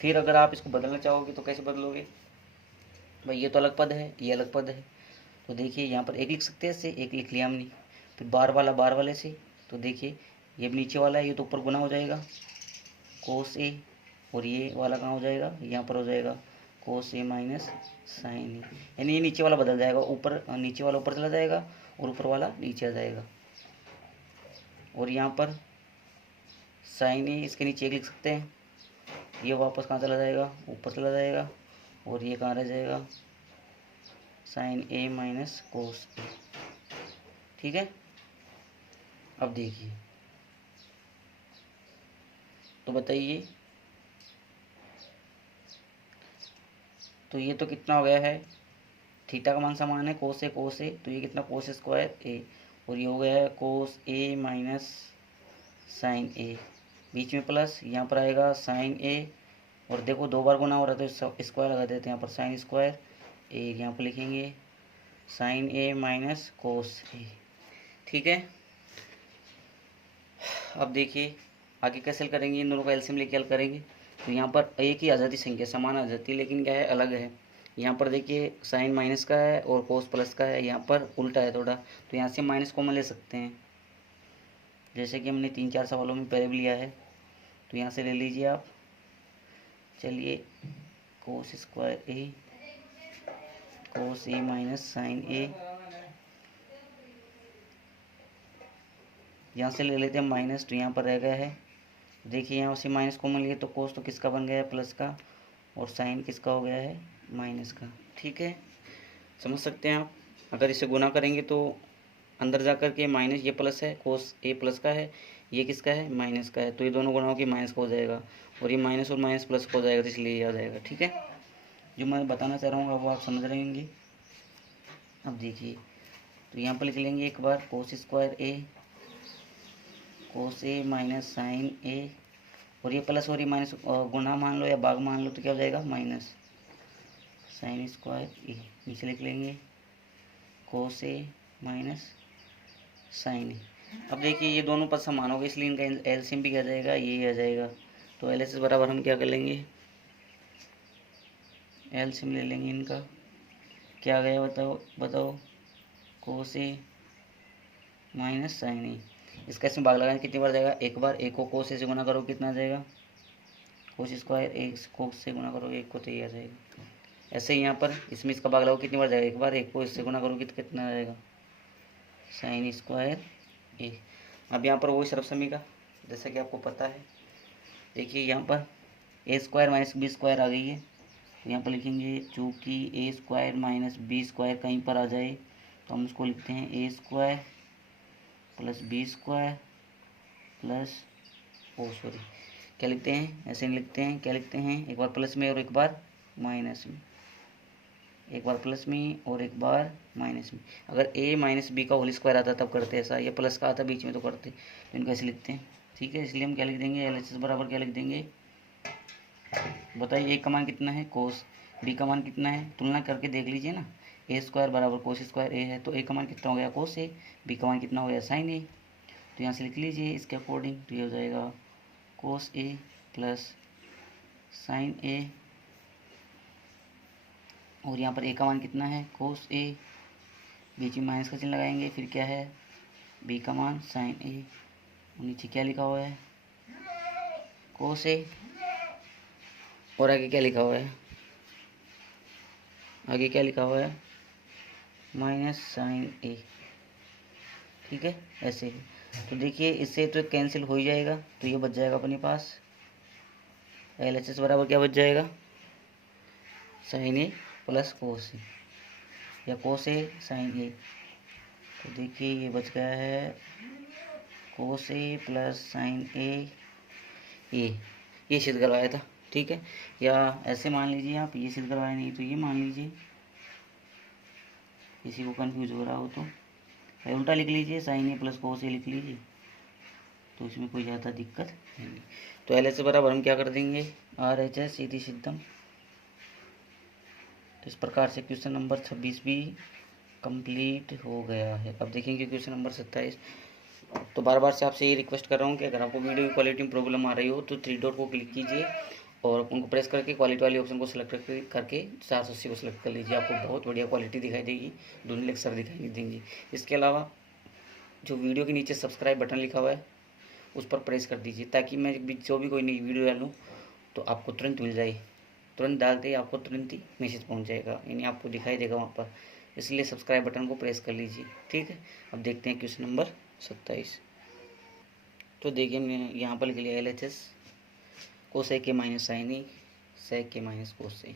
फिर अगर आप इसको बदलना चाहोगे तो कैसे बदलोगे भाई, ये तो अलग पद है, ये अलग पद है, तो देखिए यहाँ पर 1 लिख सकते हैं, इससे 1 लिख लिया हमने। फिर बार वाला बार वाले से, तो देखिए ये नीचे वाला है, ये तो ऊपर गुना हो जाएगा कोस ए, और ये वाला कहाँ हो जाएगा, यहाँ पर हो जाएगा कोस ए माइनस साइन ए, यानी ये नीचे वाला बदल जाएगा, ऊपर नीचे वाला ऊपर चला जाएगा और ऊपर वाला नीचे आ जाएगा। और यहाँ पर साइन ए इसके नीचे 1 लिख सकते हैं, ये वापस कहाँ चला जाएगा, ऊपर चला जाएगा, और ये कहाँ रह जाएगा साइन ए माइनस कोस ए। ठीक है, अब देखिए तो बताइए, तो ये तो कितना हो गया है, थीटा का मान समान है कोस ए, तो ये कितना कोस स्क्वायर ए, और ये हो गया है कोस ए माइनस साइन ए, बीच में प्लस, यहाँ पर आएगा साइन ए, और देखो 2 बार गुना हो रहा है तो स्क्वायर लगा देते हैं, यहाँ पर साइन स्क्वायर ए, यहाँ पर लिखेंगे साइन ए माइनस कोस ए। ठीक है, अब देखिए आगे कैसे हल करेंगे, इन दोनों का एलसीएम लेके हल करेंगे। तो यहाँ पर एक ही आ जाती संख्या, समान आ जाती है, लेकिन क्या है अलग है। यहाँ पर देखिए साइन माइनस का है और कोस प्लस का है, यहाँ पर उल्टा है थोड़ा, तो यहाँ से माइनस कॉमन ले सकते हैं, जैसे कि हमने 3-4 सवालों में पहले भी लिया है, तो यहाँ से ले लीजिए आप। चलिए कोस स्क्वायर ए, कोस ए माइनस साइन ए, यहाँ से ले लेते हैं माइनस, तो यहाँ पर रह गया है, देखिए यहाँ से माइनस कॉमन लिए तो कोस तो किसका बन गया है प्लस का, और साइन किसका हो गया है माइनस का। ठीक है, समझ सकते हैं आप। अगर इसे गुना करेंगे तो अंदर जा कर के माइनस, ये प्लस है कोस ए प्लस का है, ये किसका है माइनस का है, तो ये दोनों गुना होकर माइनस का हो जाएगा, और ये माइनस और माइनस प्लस का हो जाएगा, तो इसलिए ये आ जाएगा। ठीक है, जो मैं बताना चाह रहा हूँ वो आप समझ रहे होंगे। अब देखिए तो यहाँ पर लिख लेंगे एक बार कोस स्क्वायर ए, कोस ए माइनस साइन ए, और ये प्लस और ये माइनस गुना मान लो या भाग मान लो तो क्या हो जाएगा माइनस साइन स्क्वायर ए, नीचे लिख लेंगे कोस ए माइनस साइन ए। अब देखिए ये दोनों पद समान हो गए, इसलिए इनका एलसीएम भी क्या जाएगा, ये आ जाएगा। तो एल एस बराबर हम क्या कर लेंगे, एलसीएम ले लेंगे इनका, क्या आ गया बताओ कोस ए माइनस साइन ए। इसका इसमें भाग लगाने कितनी बार जाएगा, एक बार, एक को कोस ए से गुना करो कितना आ जाएगा कोस स्क्वायर, एक कोस से गुना करो एक को, तो ये आ जाएगा। ऐसे ही यहाँ पर इसमें इसका भाग लगाओ कितनी बार जाएगा, एक बार, एक को इससे गुना करोगे तो कितना आ जाएगा साइन स्क्वायर ए। अब यहाँ पर वही सर्वसमी का जैसा कि आपको पता है, देखिए यहाँ पर A square minus B square आ गई है, तो यहाँ पर लिखेंगे चूँकि A square minus B square कहीं पर आ जाए तो हम उसको लिखते हैं A square plus B square plus क्या लिखते हैं, ऐसे नहीं लिखते हैं, क्या लिखते हैं, एक बार प्लस में और एक बार माइनस में, एक बार प्लस में और एक बार माइनस में। अगर ए माइनस बी का होल स्क्वायर आता तब करते ऐसा, या प्लस का आता बीच में तो करते, तो इनको ऐसे लिखते हैं। ठीक है, इसलिए हम क्या लिख देंगे, एल एच एस बराबर क्या लिख देंगे, बताइए ए का मान कितना है कोस, बी का मान कितना है, तुलना करके देख लीजिए ना, ए स्क्वायर बराबर कोस स्क्वायर ए है, तो ए का मान कितना हो गया कोस ए, बी का मान कितना हो गया साइन ए, तो यहाँ से लिख लीजिए इसके अकॉर्डिंग, तो ये हो जाएगा कोस ए प्लस साइन ए, और यहाँ पर ए का मान कितना है कोस ए, बीच में माइनस का चिन्ह लगाएंगे, फिर क्या है बी का मान साइन ए, नीचे क्या लिखा हुआ है कोस ए, और आगे क्या लिखा हुआ है, आगे क्या लिखा हुआ है माइनस साइन ए। ठीक है, ऐसे ही तो देखिए इससे तो कैंसिल हो ही जाएगा, तो ये बच जाएगा अपने पास, LHS बराबर क्या बच जाएगा, साइन ए प्लस कोस ए या कोस ए साइन ए। तो देखिए ये बच गया है कोस ए प्लस साइन ए, ये सिद्ध करवाया था, ठीक है। या ऐसे मान लीजिए आप, ये सिद्ध करवाया नहीं तो ये मान लीजिए, किसी को कंफ्यूज हो रहा हो तो उल्टा लिख लीजिए, साइन ए प्लस कोस ए लिख लीजिए, तो इसमें कोई ज़्यादा दिक्कत नहीं। तो LHS बराबर हम क्या कर देंगे, RHS सीधी सिद्धम। तो इस प्रकार से क्वेश्चन नंबर 26 भी कंप्लीट हो गया है। अब देखेंगे क्वेश्चन नंबर 27। तो बार बार से आपसे ये रिक्वेस्ट कर रहा हूँ कि अगर आपको वीडियो की क्वालिटी में प्रॉब्लम आ रही हो तो 3 डॉट को क्लिक कीजिए और उनको प्रेस करके क्वालिटी वाले ऑप्शन को सिलेक्ट करके 480 को सिलेक्ट कर लीजिए। आपको बहुत बढ़िया क्वालिटी दिखाई देगी, दोनों लेक्चर दिखाई देंगी। इसके अलावा जो वीडियो के नीचे सब्सक्राइब बटन लिखा हुआ है उस पर प्रेस कर दीजिए, ताकि मैं जो भी कोई नई वीडियो डालूँ तो आपको तुरंत मिल जाए। तुरंत डालते ही आपको तुरंत ही मैसेज पहुंच जाएगा, यानी आपको दिखाई देगा वहाँ पर। इसलिए सब्सक्राइब बटन को प्रेस कर लीजिए, ठीक है। अब देखते हैं क्वेश्चन नंबर 27। तो देखिए मैंने यहाँ पर लिख लिया LHS कोसेक के माइनस साइन ए सेक के माइनस कोस ए,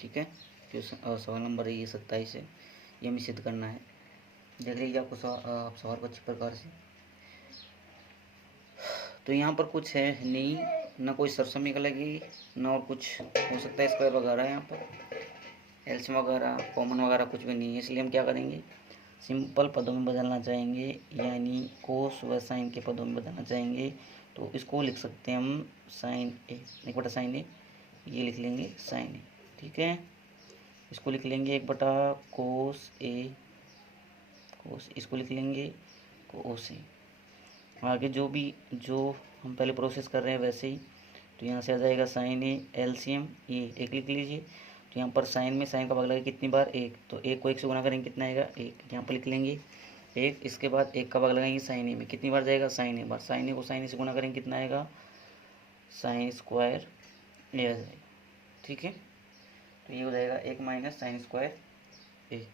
ठीक है। क्वेश्चन सवाल नंबर ये 27 है, ये हमें सिद्ध करना है। देख लीजिए आपको सवाल को अच्छी प्रकार से। तो यहाँ पर कुछ है नहीं, ना कोई सरसमीक लगी, ना और कुछ हो सकता है स्क्वायर वगैरह, यहाँ पर एल्शियम वगैरह कॉमन वगैरह कुछ भी नहीं है। इसलिए हम क्या करेंगे, सिंपल पदों में बदलना चाहेंगे, यानी कोस व साइन के पदों में बदलना चाहेंगे। तो इसको लिख सकते हैं हम साइन ए, 1/sin ए, ये लिख लेंगे साइन ए, ठीक है। इसको लिख लेंगे 1/cos ए कोस, इसको लिख लेंगे कोस ए। आगे जो हम पहले प्रोसेस कर रहे हैं वैसे ही। तो यहाँ से आ जाएगा साइन ए एलसीएम ये एक लिख लीजिए। तो यहाँ पर साइन में साइन का भाग लगेगा कितनी बार, एक, तो एक को एक से गुना करेंगे कितना आएगा, एक, यहाँ पर लिख लेंगे एक। इसके बाद एक का भाग लगाएंगे साइन ए में, कितनी बार जाएगा, साइन ए बार। साइन ए को साइन ए से गुना करेंगे कितना आएगा, साइन स्क्वायर ए आ जाएगा, ठीक है। तो ये हो जाएगा 1 माइनस साइन स्क्वायर ए।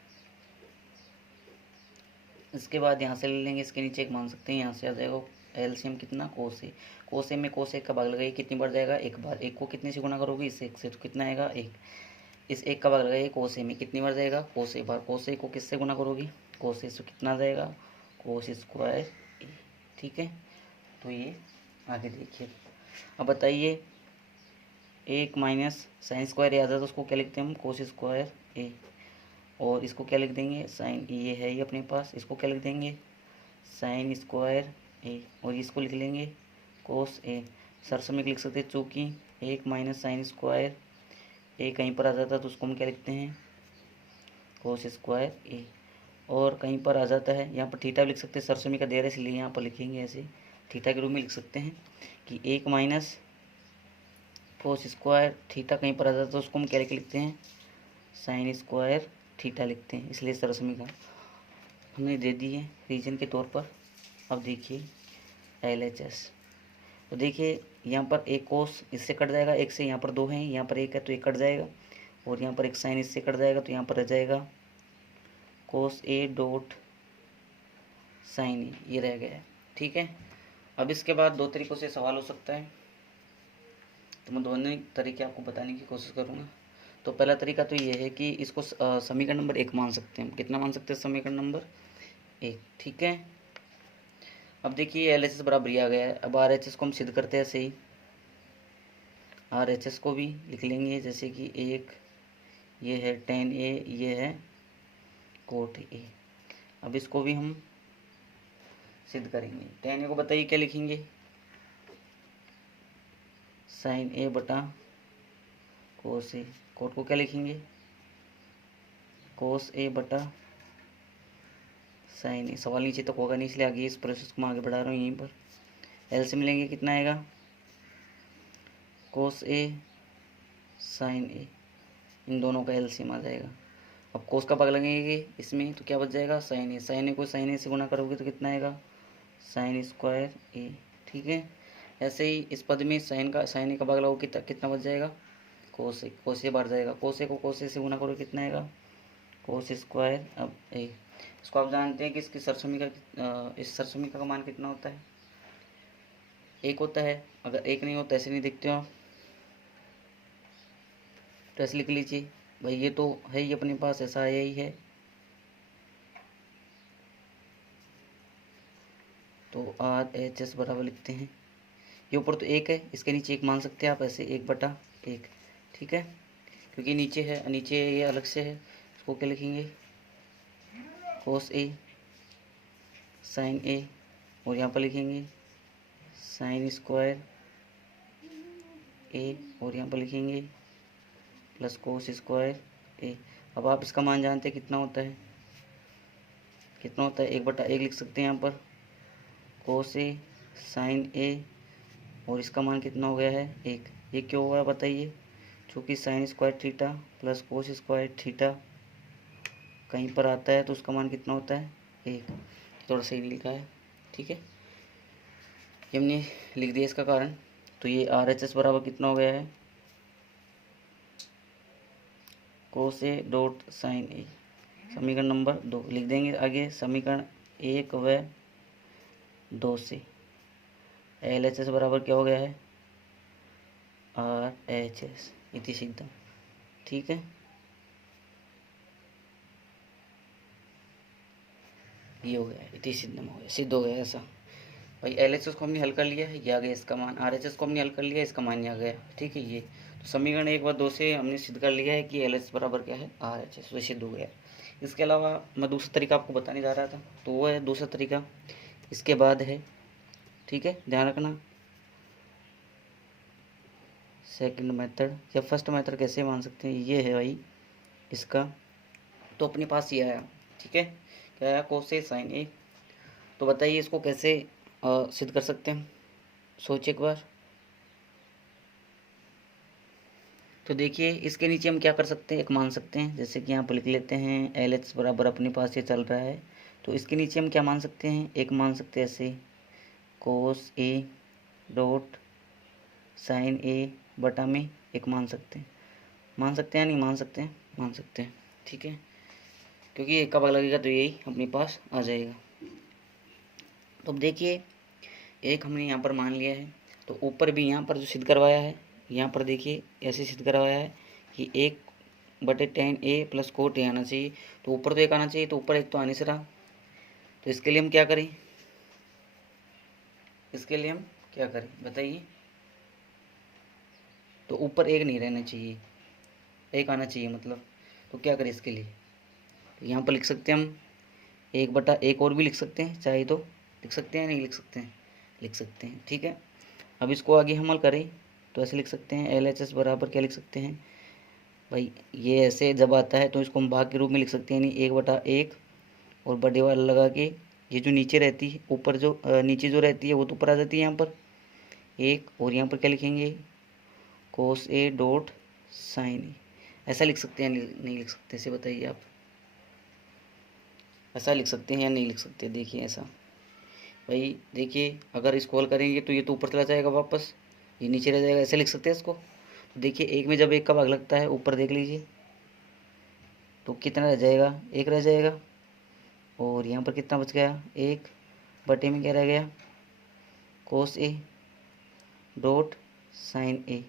इसके बाद यहाँ से ले लेंगे, इसके नीचे एक मान सकते हैं, यहाँ से आ जाएगा एलसीएम कितना, कोस ए। कोस ए में कोस एक का भाग लगाइए कितनी बार जाएगा, एक बार। एक को कितने से गुना करोगे, इस एक से, तो कितना आएगा, एक। इस एक का भाग लगाइए कोस ए में कितनी बार जाएगा, कोस ए बार। कोस ए को किससे गुना करोगी, कोस ए से, कितना जाएगा, कोस स्क्वायर ए, ठीक है। तो ये आगे देखिए। अब बताइए 1 माइनस साइन स्क्वायर ए आता है तो उसको क्या लिखते हैं हम, कोस स्क्वायर ए। और इसको क्या लिख देंगे, साइन ये है ये अपने पास, इसको क्या लिख देंगे, साइन स्क्वायर ए। और इसको लिख लेंगे कोस ए। सरसमीक लिख सकते हैं, चूँकि 1 माइनस साइन स्क्वायर ए कहीं पर आ जाता है तो उसको हम क्या लिखते हैं, कोस स्क्वायर ए। और कहीं पर आ जाता है, यहाँ पर थीटा भी लिख सकते हैं, सरसमीक का दे रहा है इसलिए यहाँ पर लिखेंगे ऐसे, थीटा के रूप में लिख सकते हैं कि 1 माइनस कोस स्क्वायर थीटा कहीं पर आ जाता है तो उसको हम क्या लिखते हैं, साइन स्क्वायर थीटा लिखते हैं। इसलिए सरसमीका हमने दे दी है रीजन के तौर पर। अब देखिए LHS। तो देखिए यहाँ पर एक कोस इससे कट जाएगा, एक से, यहाँ पर 2 हैं, यहाँ पर 1 है तो एक कट जाएगा, और यहाँ पर एक साइन इससे कट जाएगा तो यहाँ पर रह जाएगा कोस ए डॉट साइन ए, ये रह गया है, ठीक है। अब इसके बाद 2 तरीक़ों से सवाल हो सकता है, तो मैं दोनों तरीके आपको बताने की कोशिश करूँगा। तो पहला तरीका तो ये है कि इसको समीकरण नंबर 1 मान सकते हैं। कितना मान सकते हैं, समीकरण नंबर 1, ठीक है। अब देखिए LHS बराबर आ गया है। अब RHS को हम सिद्ध करते हैं ऐसे ही। RHS को भी लिख लेंगे जैसे कि 1 ये है tan A, ये है cot A। अब इसको भी हम सिद्ध करेंगे। tan A को बताइए क्या लिखेंगे, साइन ए बटा कोस ए। कोट को क्या लिखेंगे, कोस ए बटा साइन ए। सवाल नीचे तक होगा नहीं इसलिए आगे इस प्रोसेस को मैं आगे बढ़ा रहा हूँ। यहीं पर एलसीएम लेंगे कितना आएगा, कोस ए साइन ए, इन दोनों का एलसीएम आ जाएगा। अब कोस का भाग लगेंगे इसमें तो क्या बच जाएगा, साइन ए। साइन ए को साइन ए से गुना करोगे तो कितना आएगा, साइन स्क्वायर ए, ठीक है। ऐसे ही इस पद में साइन ए का भाग लगाओगे कितना बच जाएगा, कोस ए बार जाएगा। कोस ए को कोस ए से गुना करो कितना आएगा, कोस स्क्वायर अब ए। इसको आप जानते हैं कि इसकी सरसमीका इस सरसमीका का मान कितना होता है, 1 होता है। अगर 1 नहीं होता ऐसे नहीं देखते हो आप, तो ऐसे लिख लीजिए भाई, ये तो है ही अपने पास, ऐसा आया ही है। तो RHS बराबर लिखते हैं, ये ऊपर तो 1 है, इसके नीचे 1 मान सकते हैं आप, ऐसे 1/1, ठीक है, क्योंकि नीचे है, नीचे ये अलग से है। इसको क्या लिखेंगे, cos A sin A, और यहाँ पर लिखेंगे sin स्क्वायर A, और यहाँ पर लिखेंगे प्लस cos स्क्वायर A। अब आप इसका मान जानते हैं कितना होता है, कितना होता है, 1/1 लिख सकते हैं यहाँ पर, cos A sin A, और इसका मान कितना हो गया है 1। ये क्यों हुआ बताइए, चूँकि साइन स्क्वायर थीटा प्लस कोस स्क्वायर थीटा कहीं पर आता है तो उसका मान कितना होता है 1। थोड़ा सही लिखा है, ठीक है, ये हमने लिख दिया इसका कारण। तो ये RHS बराबर कितना हो गया है, कोस ए डॉट साइन ए। समीकरण नंबर 2 लिख देंगे आगे, समीकरण 1 व 2 से LHS बराबर क्या हो गया है, RHS इति सिद्धम, ठीक है। ये हो गया, इति सिद्धम हो गया, सिद्ध हो गया ऐसा। भाई LHS को हमने हल कर लिया है, ये आ गया इसका मान, RHS को हमने हल कर लिया, इसका मान ये आ गया, ठीक है। ये तो समीकरण 1 व 2 से हमने सिद्ध कर लिया है कि LHS बराबर क्या है RHS, तो सिद्ध हो गया। इसके अलावा मैं दूसरा तरीका आपको बताने जा रहा था, तो वो है दूसरा तरीका इसके बाद है, ठीक है, ध्यान रखना। सेकंड मेथड या फर्स्ट मेथड कैसे मान सकते हैं, ये है भाई इसका, तो अपने पास ये आया, ठीक है, क्या आया, कोस ए साइन ए। तो बताइए इसको कैसे सिद्ध कर सकते हैं, सोचिए एक बार। तो देखिए इसके नीचे हम क्या कर सकते हैं, एक मान सकते हैं, जैसे कि यहाँ पर लिख लेते हैं LH बराबर अपने पास ये चल रहा है, तो इसके नीचे हम क्या मान सकते हैं, एक मान सकते हैं ऐसे कोस ए डॉट साइन ए बटा में 1 मान सकते हैं, मान सकते हैं या नहीं मान सकते हैं, मान सकते हैं, ठीक है, क्योंकि एक का भाग लगेगा तो यही अपने पास आ जाएगा। तो अब देखिए एक हमने यहाँ पर मान लिया है, तो ऊपर भी यहाँ पर जो सिद्ध करवाया है, यहाँ पर देखिए ऐसे सिद्ध करवाया है कि 1/tan A plus cot A आना चाहिए, तो ऊपर तो 1 आना चाहिए, तो ऊपर 1 तो आने से रहा, तो इसके लिए हम क्या करें, इसके लिए हम क्या करें बताइए। तो ऊपर 1 नहीं रहना चाहिए, 1 आना चाहिए मतलब, तो क्या करें इसके लिए, तो यहाँ पर लिख सकते हैं हम 1/1 और भी लिख सकते हैं, चाहे तो लिख सकते हैं, नहीं लिख सकते हैं, लिख सकते हैं, ठीक है। अब इसको आगे हम हल करें तो ऐसे लिख सकते हैं LHS बराबर क्या लिख सकते हैं भाई, ये ऐसे जब आता है तो इसको हम भाग के रूप में लिख सकते हैं, यानी 1/1 और बड़े वाला लगा के, ये जो नीचे रहती है ऊपर जो नीचे जो रहती है वो तो ऊपर आ जाती है यहाँ पर 1, और यहाँ पर क्या लिखेंगे कोस ए डॉट साइन ए। ऐसा लिख सकते हैं, नहीं लिख सकते, इसे बताइए आप, ऐसा लिख सकते हैं या नहीं लिख सकते, देखिए ऐसा भाई, देखिए अगर इसको हल करेंगे तो ये तो ऊपर चला जाएगा वापस, ये नीचे रह जाएगा, ऐसे लिख सकते हैं इसको। तो देखिए 1 में जब 1 का भाग लगता है ऊपर देख लीजिए, तो कितना रह जाएगा, 1 रह जाएगा, और यहाँ पर कितना बच गया, 1/में क्या रह गया, कोस ए डॉट साइन ए।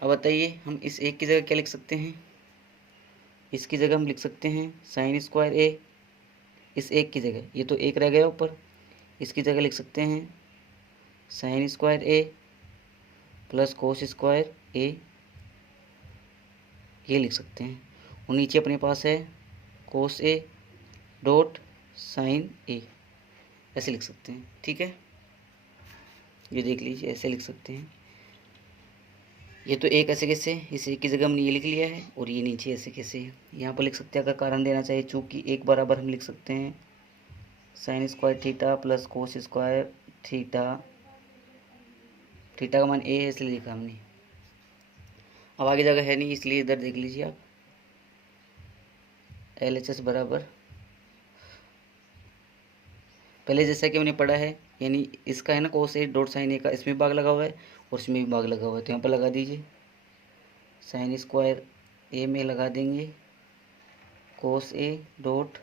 अब बताइए हम इस 1 की जगह क्या लिख सकते हैं, इसकी जगह हम लिख सकते हैं साइन स्क्वायर ए, इस 1 की जगह, ये तो 1 रह गया ऊपर, इसकी जगह लिख सकते हैं साइन स्क्वायर ए प्लस कोस स्क्वायर ए, ये लिख सकते हैं, और नीचे अपने पास है कोस ए डॉट साइन ए, ऐसे लिख सकते हैं, ठीक है, ये देख लीजिए ऐसे लिख सकते हैं। ये तो 1 ऐसे कैसे, इस 1 की जगह हमने ये लिख लिया है, और ये नीचे ऐसे कैसे यहाँ पर लिख सकते हैं, अगर कारण देना चाहिए, चूँकि 1 बराबर हम लिख सकते हैं साइन स्क्वायर थीटा प्लस कोस स्क्वायर थीटा, थीटा का मान ए है इसलिए लिखा हमने, अब आगे जगह है नहीं इसलिए इधर देख लीजिए आप, LHS बराबर पहले जैसा कि हमने पढ़ा है, यानी इसका है ना कोस ए डॉट साइन ए का, इसमें भाग लगा हुआ है और इसमें भी भाग लगा हुआ है, तो यहाँ पर लगा दीजिए साइन स्क्वायर ए में लगा देंगे कोस ए डॉट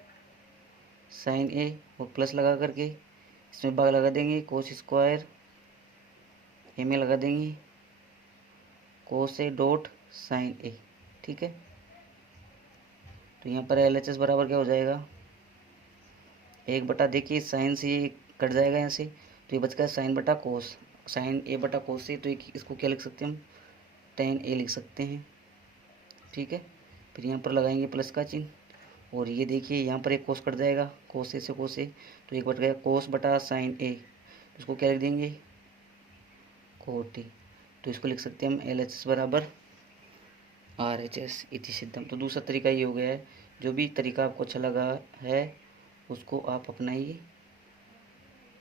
साइन ए, और प्लस लगा करके इसमें भाग लगा देंगे कोस स्क्वायर ए में लगा देंगे कोस ए डॉट साइन ए। ठीक है, तो यहाँ पर LHS बराबर क्या हो जाएगा, 1 देखिए साइन से ये कट जाएगा यहाँ से, तो ये बच गया साइन बटा कोस, साइन ए बटा कोस से, तो इसको क्या लिख सकते हैं हम, टेन ए लिख सकते हैं। ठीक है, फिर यहाँ पर लगाएंगे प्लस का चिन्ह, और ये देखिए यहाँ पर एक कोस कट जाएगा, कोस ए से कोस ए, तो एक बच गया कोस बटा साइन ए, तो इसको क्या लिख देंगे, कोट ए। तो इसको लिख सकते हैं हम LHS बराबर RHS इति सिद्धम। तो दूसरा तरीका ये हो गया है। जो भी तरीका आपको अच्छा लगा है उसको आप अपनाइए।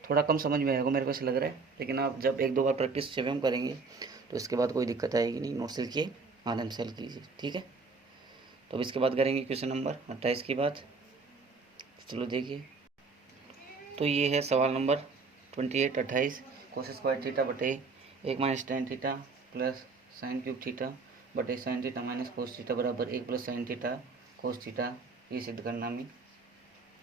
थोड़ा कम समझ में आएगा मेरे को ऐसा लग रहा है, लेकिन आप जब 1-2 बार प्रैक्टिस स्वयं करेंगे तो इसके बाद कोई दिक्कत आएगी नहीं। नोट्स लिखिए, आराम से हल कीजिए। ठीक है, तो अब इसके बाद करेंगे क्वेश्चन नंबर 28 की बात। चलो देखिए, तो ये है सवाल नंबर 28 कोस स्क्वायर थीटा बटे 1 minus tan theta plus sine cube theta बटे sine theta minus cos theta बराबर 1 plus sine theta cos theta, ये सिद्ध करना हमें।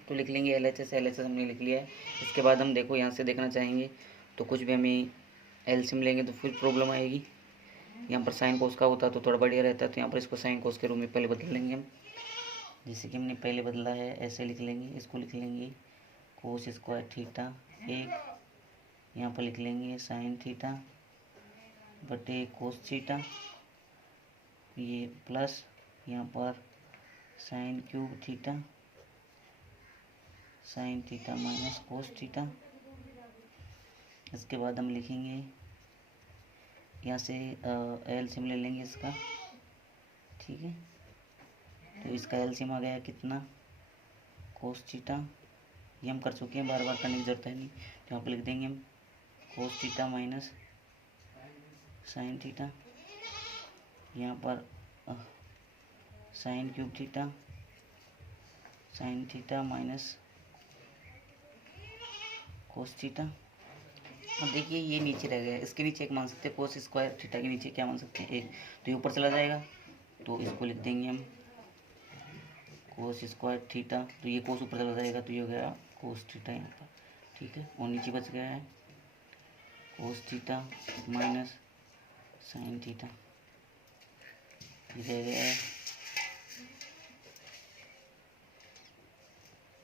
तो लिख लेंगे LHS हमने लिख लिया है। इसके बाद हम देखो यहाँ से देखना चाहेंगे तो कुछ भी हमें एलसीएम लेंगे तो फिर प्रॉब्लम आएगी। यहाँ पर साइन कोस का होता तो थोड़ा बढ़िया रहता, तो यहाँ पर इसको साइन कोस के रूप में पहले बदल लेंगे हम, जैसे कि हमने पहले बदला है ऐसे लिख लेंगे। इसको लिख लेंगे कोस स्क्वायर थीटा 1, यहाँ पर लिख लेंगे साइन थीटा बटे कोस थीटा, ये प्लस यहाँ पर sign cube theta sine theta minus cos theta. इसके बाद हम लिखेंगे यहाँ से एलसीएम ले लेंगे इसका। ठीक है, तो इसका एलसीएम आ गया कितना, कोस थीटा, ये हम कर चुके हैं, बार बार करने की जरूरत है नहीं। तो यहाँ पर लिख देंगे हम cos theta minus sine theta, यहाँ पर sign cube theta sine theta minus cos theta. अब देखिए ये नीचे रह गया, इसके नीचे एक मान सकते हैं, कोस स्क्वायर थीटा के नीचे क्या मान सकते हैं, एक, तो ये ऊपर चला जाएगा, तो इसको लिख देंगे हम कोस स्क्वायर थीटा, तो ये कोस ऊपर चला जाएगा, तो ये हो गया कोस थीटा यहाँ पर। ठीक है, और नीचे बच गया है cos theta minus sine theta, ये रह गया है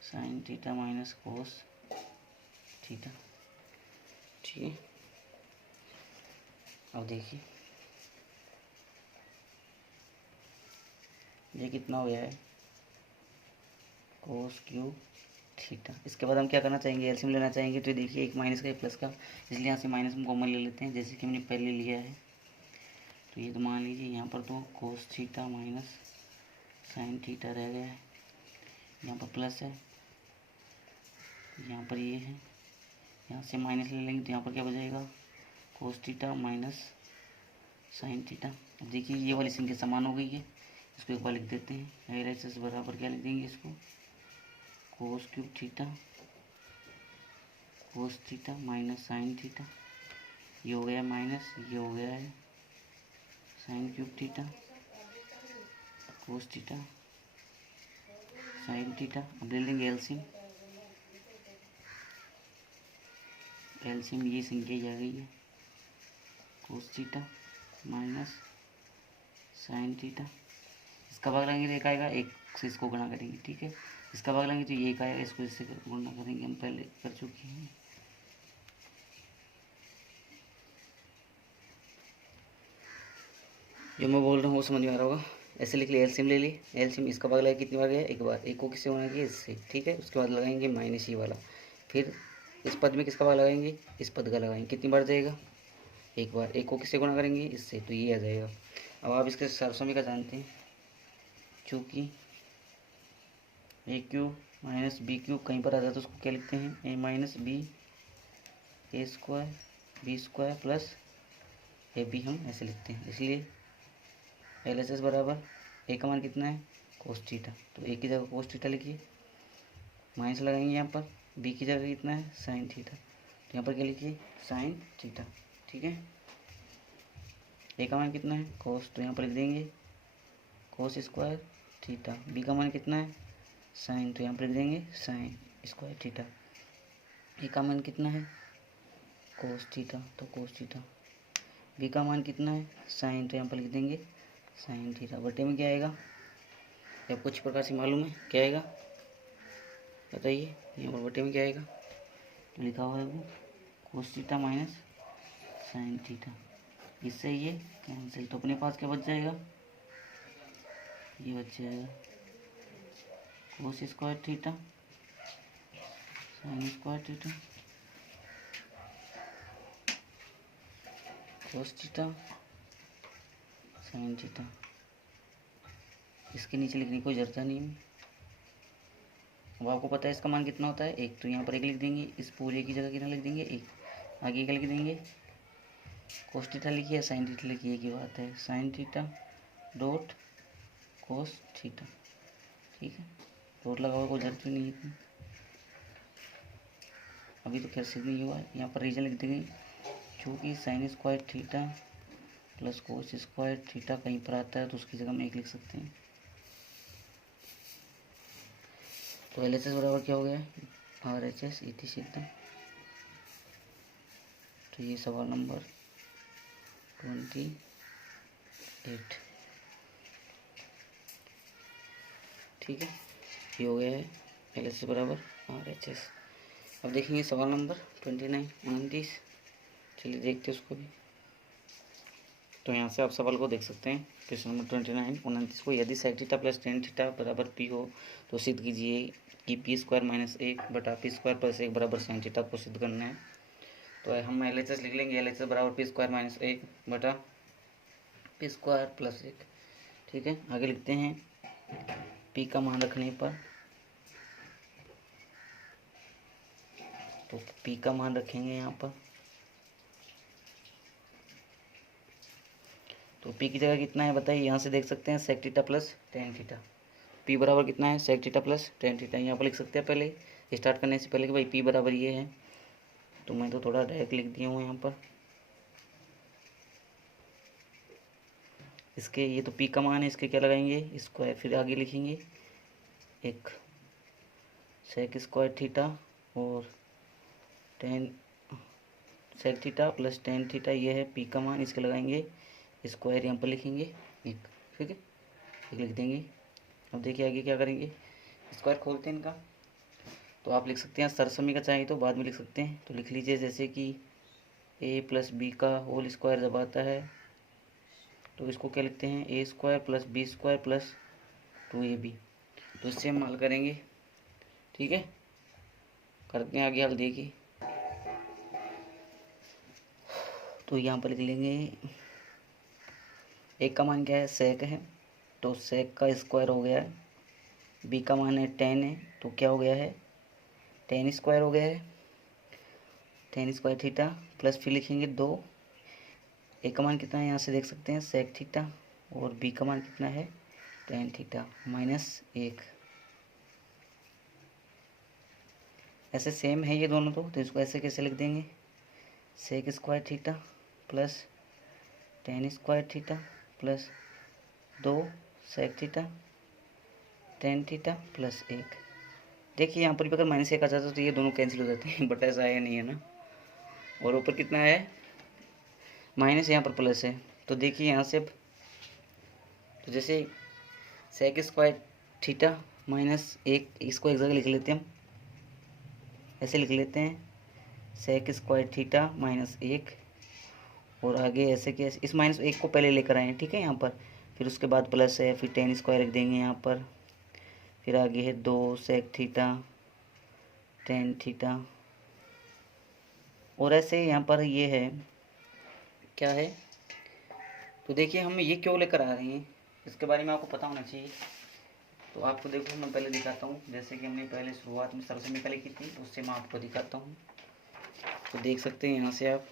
sign theta minus cos theta. ठीक है, अब देखिए ये कितना हो गया है, कोस क्यूब थीटा। इसके बाद हम क्या करना चाहेंगे, एलसीएम लेना चाहेंगे। तो देखिए एक माइनस का एक प्लस का, इसलिए यहाँ से माइनस हम कॉमन ले लेते हैं, जैसे कि हमने पहले लिया है। तो ये तो मान लीजिए यहाँ पर तो cos theta minus sine theta रह गया है, यहाँ पर प्लस है, यहाँ पर ये है, यहाँ से माइनस ले लेंगे तो यहाँ पर क्या बचेगा, cos theta minus sine theta. अब देखिए ये वाली संख्या समान हो गई है, इसको एक बार लिख देते हैं। LHS बराबर क्या लिख देंगे इसको, cos cube theta cos theta minus sine theta, ये हो गया माइनस, ये हो गया है sign cube theta cos theta sine theta. अब ले लेंगे एलसीएम, एलसीएम ये संख्या जा गई है cos theta minus sine theta. इसका भाग लेंगे तो एक आएगा, एक से इसको गुणा करेंगे। ठीक है, इसका भाग लेंगे तो ये एक आएगा, इसको इससे गुणा करेंगे, हम पहले कर चुके हैं। जो मैं बोल रहा हूँ वो समझ में आ रहा होगा। ऐसे लिख लिया, एलसीएम ले ली, एलसीएम इसका भाग लगा कितनी बार गया, एक बार, एक को किससे गुणा किया, इससे। ठीक है, उसके बाद लगाएंगे माइनस ये वाला, फिर इस पद में किसका भाग लगाएंगे, इस पद का लगाएंगे, कितनी बार जाएगा, एक बार, एक को किससे गुणा करेंगे, इससे, तो ये आ जाएगा। अब आप इसके सरसमी का जानते हैं, चूँकि ए क्यूब माइनस बी क्यूब कहीं पर आ जाता है तो उसको क्या लिखते हैं, A minus B A square B square plus A B, हम ऐसे लिखते हैं। इसलिए LHS बराबर ए का मान कितना है, कोस थीटा, तो ए की जगह कोस थीटा लिखिए, माइनस लगाएंगे यहाँ पर, बी की जगह कितना है साइन थीटा, तो यहाँ पर क्या लिखिए साइन थीटा। ठीक है, ए का मान कितना है कोस, तो यहाँ पर लिख देंगे कोस स्क्वायर थीटा, बी का मान कितना है साइन, तो यहाँ पर लिख देंगे साइन स्क्वायर थीटा, ए का मान कितना है कोस थीटा, तो कोस थीटा, बी का मान कितना है साइन, तो यहाँ पर लिख देंगे साइन थीटा बटे में क्या आएगा, जब कुछ प्रकार से मालूम है क्या आएगा बताइए। यहाँ पर बटे में क्या आएगा, तो लिखा हुआ है वो cos theta minus sine theta. इससे ये कैंसिल, तो अपने पास क्या बच जाएगा, ये बच जाएगा कोस square theta sine square theta cos theta sine theta. इसके नीचे लिखने की कोई जरूरत नहीं है। अब आपको पता है इसका मान कितना होता है, एक, तो यहाँ पर एक लिख देंगे, इस पूरे की जगह कितना लिख देंगे एक, आगे क्या लिख देंगे कोस थीटा लिखिए, साइन थीटा लिखिए, एक ही बात है, साइन थीटा डॉट कोस थीटा। ठीक है, डॉट लगा हुआ कोई जरूरत नहीं है इतनी। अभी तो खैर सिद्ध नहीं हुआ है, यहाँ पर रीजन लिख देंगे, चूँकि साइन स्क्वायर थीटा प्लस कोस स्क्वायर थीटा कहीं पर आता है तो उसकी जगह हम एक लिख सकते हैं। तो एल एच एस बराबर क्या हो गया, आर एच एस इति सिद्ध। तो ये सवाल नंबर 28, ठीक है, ये हो गया है एल एच एस बराबर आर एच एस। अब देखेंगे सवाल नंबर 29 29। चलिए देखते हैं उसको भी। तो यहाँ से आप सवाल को देख सकते हैं, क्वेश्चन नंबर 29 29 को, यदि sec theta plus tan theta बराबर पी हो तो सिद्ध कीजिए कि पी स्क्वायर माइनस एक बटा पी स्क्वायर प्लस एक बराबर साइन थीटा को सिद्ध करना है। तो हम एल एच एस लिख लेंगे, एल एच एस बराबर पी स्क्वायर माइनस एक बटा पी स्क्वायर प्लस एक। ठीक है, आगे लिखते हैं पी का मान रखने पर, तो पी का मान रखेंगे यहाँ पर, तो पी की जगह कितना है बताइए, यहाँ से देख सकते हैं sec theta plus tan theta. P बराबर कितना है, sec theta plus tan theta. यहाँ पर लिख सकते हैं पहले स्टार्ट करने से पहले कि भाई पी बराबर ये है, तो मैं तो थोड़ा डायरेक्ट लिख दिया हूँ यहाँ पर। इसके ये तो पी का मान है, इसके क्या लगाएंगे स्क्वायर, फिर आगे लिखेंगे एक सेक स्क्वायर थीटा और tan sec theta plus tan theta, ये है पी का मान, इसके लगाएंगे स्क्वायर, यहाँ पर लिखेंगे एक, ठीक है, एक लिख देंगे। अब देखिए आगे क्या करेंगे, स्क्वायर खोलते हैं इनका, तो आप लिख सकते हैं सरसमी का चाहिए तो बाद में लिख सकते हैं, तो लिख लीजिए जैसे कि ए प्लस बी का होल स्क्वायर जब आता है तो इसको क्या लिखते हैं A square plus B square plus 2ab। तो इससे हम हल करेंगे, ठीक है, करते हैं आगे हल। देखिए तो यहाँ पर लिख लेंगे एक का मान क्या है सेक है, तो सेक का स्क्वायर हो गया है, बी का मान है टेन है, तो क्या हो गया है टेन स्क्वायर हो गया है, टेन स्क्वायर थीटा प्लस फिर लिखेंगे दो, ए का मान कितना है यहाँ से देख सकते हैं सेक थीटा, और बी का मान कितना है टेन थीटा माइनस एक। ऐसे सेम है ये दोनों, तो इसको ऐसे कैसे लिख देंगे sec square theta plus tan square theta plus दो sec theta tan theta plus एक। देखिए यहाँ पर भी अगर माइनस एक आ जाता तो ये दोनों कैंसिल हो जाते हैं, बट ऐसा आया नहीं है ना, और ऊपर कितना है माइनस, यहाँ पर प्लस है। तो देखिए यहाँ से, तो जैसे सेक स्क्वायर थीटा माइनस एक, इसको एक जगह लिख लेते हैं हम, ऐसे लिख लेते हैं सेक स्क्वायर थीटा माइनस एक, और आगे ऐसे कि इस माइनस एक को पहले लेकर आए हैं, ठीक है, यहाँ पर, फिर उसके बाद प्लस है, फिर टेन स्क्वायर रख देंगे यहाँ पर, फिर आगे है दो सेक थीटा टेन थीटा, और ऐसे यहाँ पर ये है क्या है। तो देखिए हम ये क्यों लेकर आ रहे हैं इसके बारे में आपको पता होना चाहिए। तो आपको देखो मैं पहले दिखाता हूँ, जैसे कि हमने पहले शुरुआत में सरसमी लिखी थी, उससे मैं आपको दिखाता हूँ। तो देख सकते हैं यहाँ से आप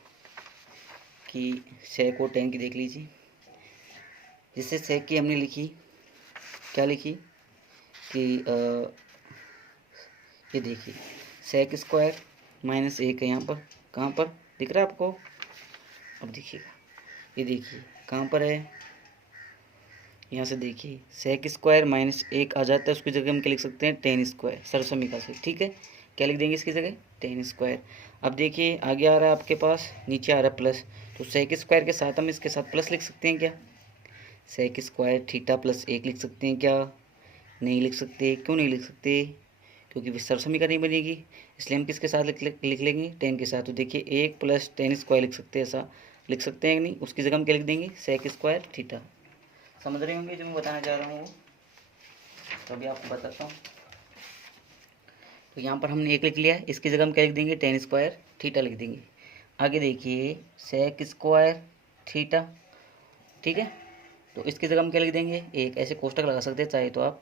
कि सेक और टेन की देख लीजिए, जिससे सेक की हमने लिखी क्या लिखी कि ये देखिए सेक स्क्वायर माइनस एक है यहाँ पर, कहाँ पर दिख रहा है आपको, अब देखिएगा, ये देखिए कहाँ पर है, यहाँ से देखिए सेक स्क्वायर माइनस एक आ जाता है, उसकी जगह हम क्या लिख सकते हैं टेन स्क्वायर सरसमिका से, ठीक है, क्या लिख देंगे इसकी जगह टेन स्क्वायर। अब देखिए आगे आ रहा है आपके पास, नीचे आ रहा है प्लस, तो सेक स्क्वायर के साथ हम इसके साथ प्लस लिख सकते हैं क्या, सेक स्क्वायर थीटा प्लस 1 लिख सकते हैं क्या? नहीं लिख सकते। क्यों नहीं लिख सकते? क्योंकि विस्तार समीकरण नहीं बनेगी, इसलिए हम किसके साथ लिख लेंगे? टेन के साथ। तो देखिए 1 प्लस टेन स्क्वायर लिख सकते हैं, ऐसा लिख सकते हैं कि नहीं? उसकी जगह हम क्या लिख देंगे? Sec square theta. समझ रहे होंगे जो मैं बताना चाह रहा हूँ वो, तो अभी आपको बताता हूँ। तो यहाँ पर हमने 1 लिख लिया, इसकी जगह हम क्या लिख देंगे? टेन स्क्वायर थीटा लिख देंगे। आगे देखिए सेक स्क्वायर थीटा, ठीक है, तो इसकी जगह हम क्या लिख देंगे? 1। ऐसे कोष्टक लगा सकते हैं चाहे तो आप।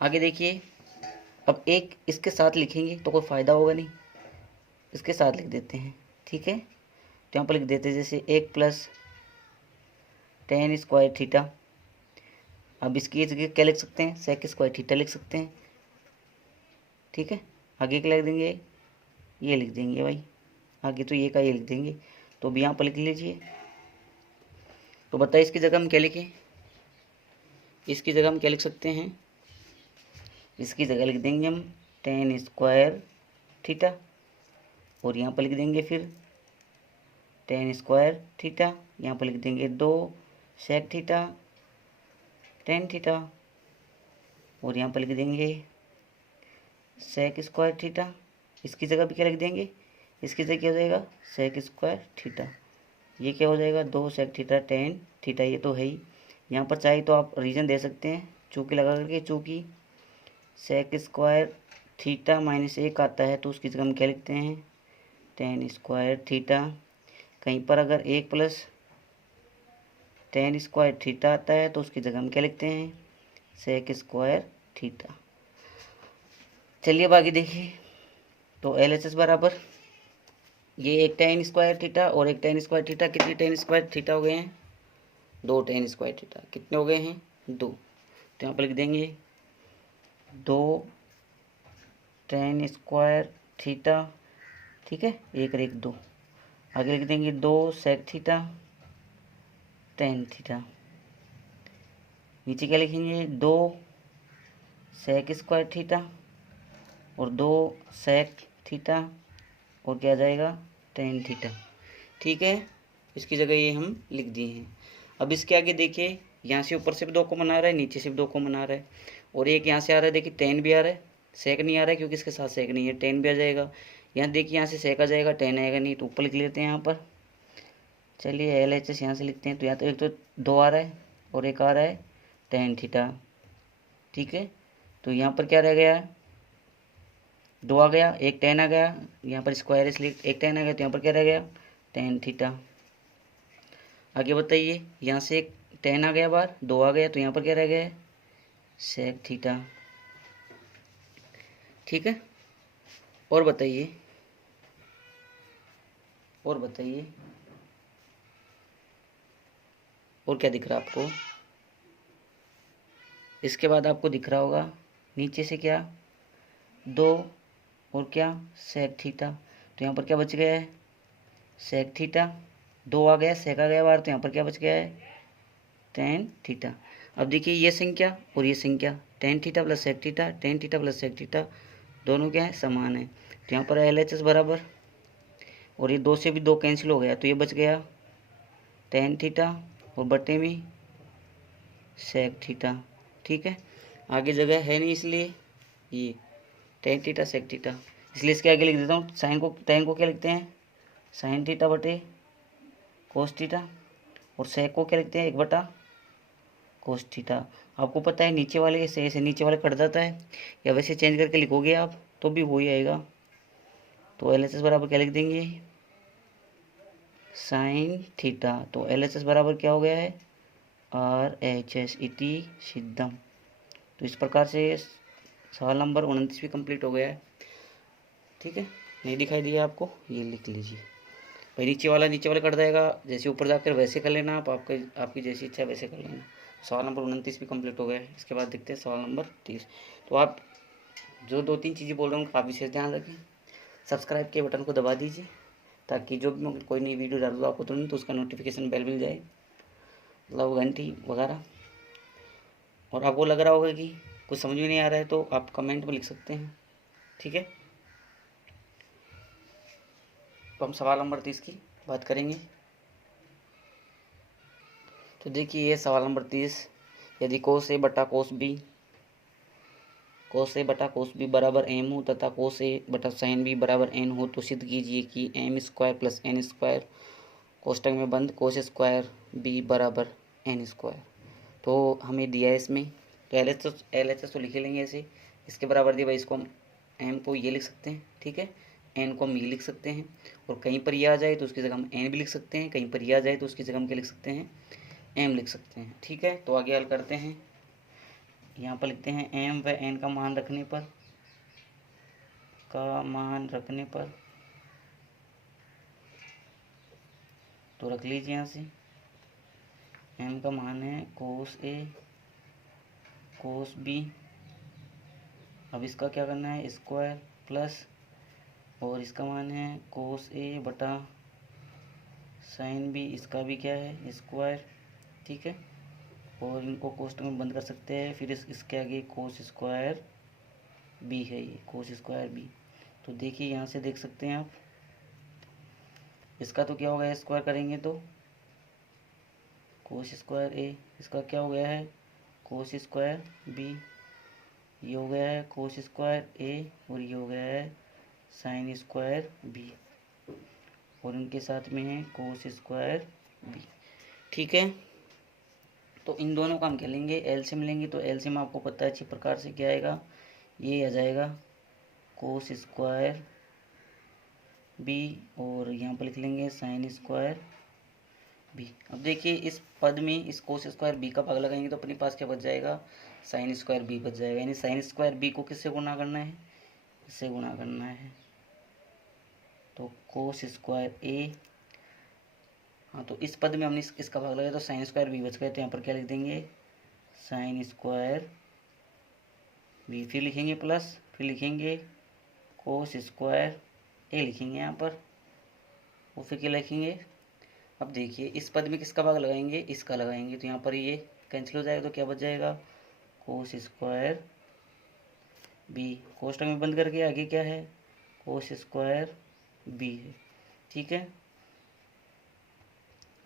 आगे देखिए अब 1 इसके साथ लिखेंगे तो कोई फ़ायदा होगा नहीं, इसके साथ लिख देते हैं, ठीक है। तो यहाँ पर लिख देते हैं जैसे 1 प्लस टेन स्क्वायर थीटा। अब इसकी जगह क्या लिख सकते हैं? सेक स्क्वायर थीटा लिख सकते हैं, ठीक है। आगे क्या लिख देंगे? ये लिख देंगे भाई, आगे तो ये का ये लिख देंगे। तो अब यहाँ पर लिख लीजिए। तो बताइए इसकी जगह हम क्या लिखें? इसकी जगह हम क्या लिख सकते हैं? इसकी जगह लिख देंगे हम टेन स्क्वायर थीटा, और यहाँ पर लिख देंगे फिर टेन स्क्वायर थीटा। यहाँ पर लिख देंगे 2 सेक थीटा टेन थीटा, और यहाँ पर लिख देंगे सेक स्क्वायर थीटा। इसकी जगह भी क्या लिख देंगे? इसकी जगह क्या हो जाएगा? Sec square theta. ये क्या हो जाएगा? 2 सेक थीटा टेन थीटा, ये तो है ही। यहाँ पर चाहे तो आप रीजन दे सकते हैं चूँकि लगा करके, चूँकि सेक स्क्वायर थीटा माइनस 1 आता है तो उसकी जगह हम क्या लिखते हैं? Ten square theta. कहीं पर अगर 1 प्लस टेन स्क्वायर थीटा आता है तो उसकी जगह हम क्या लिखते हैं? Sec square theta. चलिए अब आगे देखिए। तो LHS बराबर ये एक टेन स्क्वायर थीटा और एक टेन स्क्वायर थीटा। कितने टेन स्क्वायर थीटा हो गए हैं? 2 टेन स्क्वायर थीटा। कितने हो गए हैं? 2। तो यहाँ पर लिख देंगे 2 टेन स्क्वायर थीटा, ठीक है, 1 और 1 2। आगे लिख देंगे 2 सेक थीटा टेन थीटा। नीचे क्या लिखेंगे? 2 सेक स्क्वायर थीटा और 2 सेक थीटा, और क्या आ जाएगा? टेन थीटा, ठीक है। इसकी जगह ये हम लिख दिए हैं। अब इसके आगे देखिए, यहाँ से ऊपर से भी 2 कॉमन आ रहा है, नीचे से भी 2 कॉमन आ रहा है, और एक यहाँ से आ रहा है, देखिए टेन भी आ रहा है, सेक नहीं आ रहा है क्योंकि इसके साथ सेक नहीं है, टेन भी आ जाएगा। यहाँ देखिए यहाँ से सेक आ जाएगा, टेन आएगा नहीं, तो ऊपर लिख लेते हैं यहाँ पर। चलिए LHS यहाँ से लिखते हैं। तो यहाँ तो एक तो 2 आ रहा है और एक आ रहा है टेन थीटा, ठीक है। तो यहाँ पर क्या रह गया? 2 आ गया, एक टेन आ गया, यहाँ पर स्क्वायर इसलिए एक टेन आ गया, तो यहाँ पर क्या रह गया? Tan theta. आगे बताइए, यहाँ से एक टेन आ गया बाहर, 2 आ गया, तो यहाँ पर क्या रह गया? सेक थीटा, ठीक है। और बताइए, और बताइए, और क्या दिख रहा है आपको? इसके बाद आपको दिख रहा होगा नीचे से क्या? 2 और क्या? Sec theta. तो यहाँ पर क्या बच गया है? Sec theta. 2 आ गया, सेक आ गया बाहर, तो यहाँ पर क्या बच गया है? Tan theta. अब देखिए ये संख्या और ये संख्या, tan theta plus sec theta, tan theta plus sec theta, दोनों क्या है? समान है। तो यहाँ पर LHS बराबर, और ये 2 से भी 2 कैंसिल हो गया, तो ये बच गया टेन थीटा और बटे में सेक थीटा, ठीक है। आगे जगह है नहीं इसलिए ये टेन थीटा सेक थीटा, इसलिए इसके आगे लिख देता हूँ साइन को। टेन को क्या लिखते हैं? साइन थीटा बटे कोस थीटा, और सेक को क्या लिखते हैं? 1 बटा कोस थीटा। आपको पता है नीचे वाले ऐसे ऐसे नीचे वाले कट जाता है, या वैसे चेंज करके लिखोगे आप तो भी वही आएगा। तो LHS बराबर क्या लिख देंगे? Sine theta. तो LHS बराबर क्या हो गया है? RHS इति सिद्धम। तो इस प्रकार से सवाल नंबर 29 भी कंप्लीट हो गया है, ठीक है। नहीं दिखाई दिया आपको? ये लिख लीजिए भाई, नीचे वाला कट जाएगा, जैसे ऊपर जाकर वैसे कर लेना आप, आपकी जैसी इच्छा वैसे कर लेना। सवाल नंबर 29 भी कंप्लीट हो गया है। इसके बाद देखते हैं सवाल नंबर 30। तो आप जो 2-3 चीज़ें बोल रहा हूँ आप विशेष ध्यान रखें। सब्सक्राइब के बटन को दबा दीजिए ताकि जो भी मैं कोई नई वीडियो डालूँ आपको तुरंत उसका नोटिफिकेशन बेल मिल जाए, मतलब घंटी वगैरह। और आपको लग रहा होगा कि कुछ समझ में नहीं आ रहा है तो आप कमेंट में लिख सकते हैं, ठीक है। तो हम सवाल नंबर 30 की बात करेंगे। तो देखिए ये सवाल नंबर 30, यदि कोस ए बटा कोस बी बराबर एम हो तथा कोस ए बटा साइन बी बराबर एन हो तो सिद्ध कीजिए कि M square plus N square कोष्टक में बंद कोस स्क्वायर बी बराबर एन स्क्वायर। तो हमें दिया है इसमें, तो एल एच एस तो लिखे लेंगे ऐसे, इसके बराबर दिया भाई, इसको हम एम को ये लिख सकते हैं, ठीक है, एन को हम ये लिख सकते हैं, और कहीं पर ये आ जाए तो उसकी जगह हम एन भी लिख सकते हैं, कहीं पर ये आ जाए तो उसकी जगह हम क्या लिख सकते हैं, एम लिख सकते हैं, ठीक है। तो आगे हल करते हैं, यहाँ पर लिखते हैं एम व एन का मान रखने पर तो रख लीजिए यहाँ से, एम का मान है कोस ए कोस बी, अब इसका क्या करना है स्क्वायर प्लस, और इसका मान है कोस ए बटा साइन बी, इसका भी क्या है स्क्वायर, ठीक है, और इनको कोष्टक में बंद कर सकते हैं, फिर इसके आगे कोस स्क्वायर बी है, ये कोस स्क्वायर बी। तो देखिए यहाँ से देख सकते हैं आप, इसका तो क्या हो गया स्क्वायर करेंगे तो कोस स्क्वायर ए, इसका क्या हो गया है कोस स्क्वायर बी, ये हो गया है कोस स्क्वायर ए, और ये हो गया है साइन स्क्वायर बी, और इनके साथ में है कोस स्क्वायर बी, ठीक है। तो इन दोनों का हम क्या लेंगे, एलसीएम लेंगे। तो एलसीएम आपको पता है अच्छी प्रकार से क्या आएगा, ये आ जाएगा कोस स्क्वायर बी, और यहाँ पर लिख लेंगे साइन स्क्वायर बी। अब देखिए इस पद में इस कोस स्क्वायर बी का भाग लगाएंगे तो अपने पास क्या बच जाएगा, साइन स्क्वायर बी बच जाएगा, यानी साइन स्क्वायर बी को किससे गुणा करना है, इससे गुणा करना है, तो कोस स्क्वायर ए, हाँ तो इस पद में हमने इसका भाग लगाया तो साइन स्क्वायर बी बच गए, तो यहाँ पर क्या लिख देंगे साइन स्क्वायर बी, फिर लिखेंगे प्लस, फिर लिखेंगे कोस स्क्वायर ए लिखेंगे यहाँ पर, वो फिर क्या लिखेंगे, अब देखिए इस पद में किसका भाग लगाएंगे, इसका लगाएंगे, तो यहाँ पर ये कैंसिल हो जाएगा, तो क्या बच जाएगा कोस स्क्वायर बी, कोष्टक में बंद करके आगे क्या है कोस स्क्वायर बी है, ठीक है।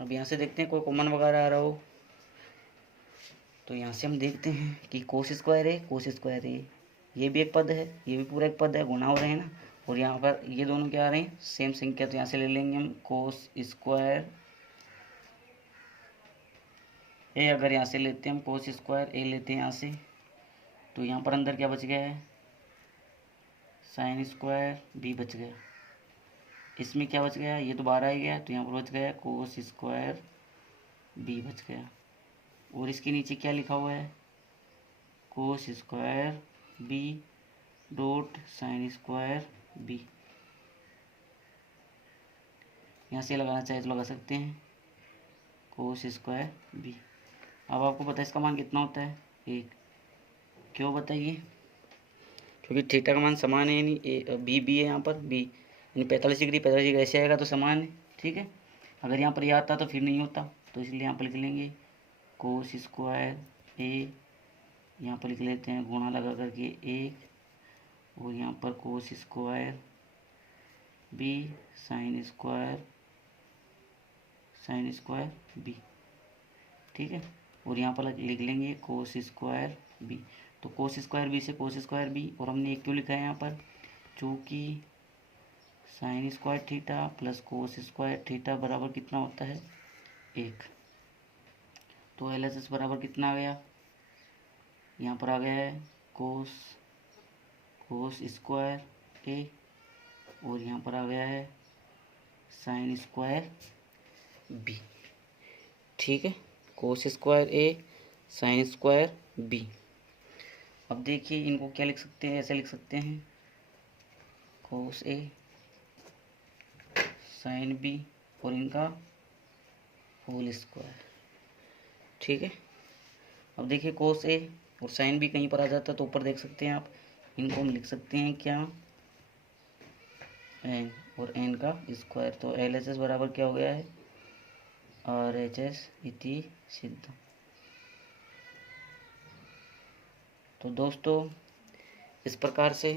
अब यहाँ से देखते हैं कोई कॉमन वगैरह आ रहा हो, तो यहाँ से हम देखते हैं कि कोस स्क्वायर है, ये भी एक पद है, ये भी पूरा एक पद है, गुणा हो रहे हैं ना, और यहाँ पर ये दोनों क्या आ रहे हैं सेम संख्या, तो यहाँ से ले लेंगे हम कोस स्क्वायर ए, अगर यहाँ से लेते हैं हम कोस स्क्वायर ए लेते हैं यहाँ से, तो यहाँ पर अंदर क्या बच गया है साइन स्क्वायर बी बच गया, इसमें क्या बच गया, ये तो बाहर आ गया, तो यहाँ पर बच गया कोस स्क्वायर बी बच गया, और इसके नीचे क्या लिखा हुआ है cos square B dot sin square B, यहाँ से लगाना चाहे तो लगा सकते हैं कोस स्क्वायर बी। अब आपको पता है इसका मान कितना होता है 1, क्यों बताइए, क्योंकि थीटा का मान समान है, यानी बी है यहाँ पर बी, यानी 45 डिग्री ऐसे आएगा तो समान है, ठीक है। अगर यहाँ पर ये आता तो फिर नहीं होता, तो इसलिए यहाँ पर लिख लेंगे कोस स्क्वायर ए, यहाँ पर लिख लेते हैं गुणा लगा करके 1, और यहाँ पर cos square B sin square B, ठीक है, और यहाँ पर लिख लेंगे कोस स्क्वायर बी। तो कोस स्क्वायर बी से कोस स्क्वायर बी, और हमने एक क्यों लिखा है यहाँ पर, चूँकि साइन स्क्वायर थीटा प्लस कोस स्क्वायर थीटा बराबर कितना होता है 1, तो एल एच एस बराबर कितना आ गया, यहाँ पर आ गया है कोस स्क्वायर ए, और यहाँ पर आ गया है साइन स्क्वायर बी, ठीक है, कोस स्क्वायर ए साइन स्क्वायर बी। अब देखिए इनको क्या लिख सकते हैं, ऐसे लिख सकते हैं कोस ए साइन बी और इनका होल स्क्वायर, ठीक है। अब देखिए कोस ए और साइन बी कहीं पर आ जाता है तो ऊपर देख सकते हैं आप, इनको हम लिख सकते हैं क्या एन, और एन का स्क्वायर, तो एल एच एस बराबर क्या हो गया है आर एच एस इति सिद्ध। तो दोस्तों इस प्रकार से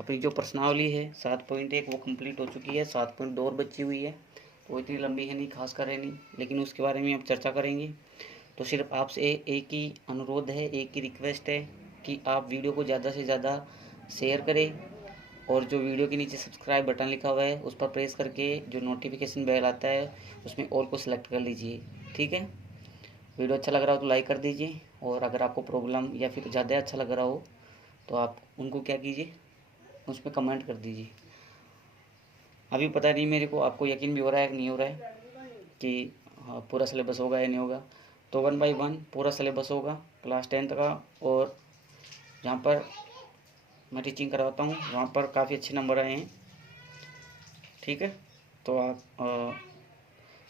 अपनी जो प्रश्नावली है 7.1 वो कंप्लीट हो चुकी है, 7.2 और बची हुई है, वो इतनी लंबी है नहीं, खास कर है नहीं, लेकिन उसके बारे में अब चर्चा करेंगे। तो सिर्फ आपसे एक ही अनुरोध है, एक ही रिक्वेस्ट है कि आप वीडियो को ज़्यादा से ज़्यादा शेयर करें, और जो वीडियो के नीचे सब्सक्राइब बटन लिखा हुआ है उस पर प्रेस करके जो नोटिफिकेशन बेल आता है उसमें ऑल को सिलेक्ट कर लीजिए। ठीक है, वीडियो अच्छा लग रहा हो तो लाइक कर दीजिए, और अगर आपको प्रॉब्लम या फिर ज़्यादा अच्छा लग रहा हो तो आप उनको क्या कीजिए, उस पर कमेंट कर दीजिए। अभी पता नहीं मेरे को, आपको यकीन भी हो रहा है कि नहीं हो रहा है कि हाँ पूरा सिलेबस होगा या नहीं होगा। तो 1 बाय 1 पूरा सिलेबस होगा क्लास 10th का, और जहाँ पर मैं टीचिंग करवाता हूँ वहाँ पर काफ़ी अच्छे नंबर आए हैं। ठीक है, तो आप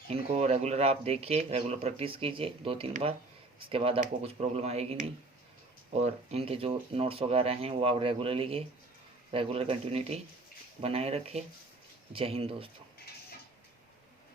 इनको रेगुलर आप देखिए, रेगुलर प्रैक्टिस कीजिए 2-3 बार, इसके बाद आपको कुछ प्रॉब्लम आएगी नहीं। और इनके जो नोट्स वगैरह हैं वो आप रेगुलर लीजिए, रेगुलर कंटिन्यूटी बनाए रखें। जय हिंद दोस्तों।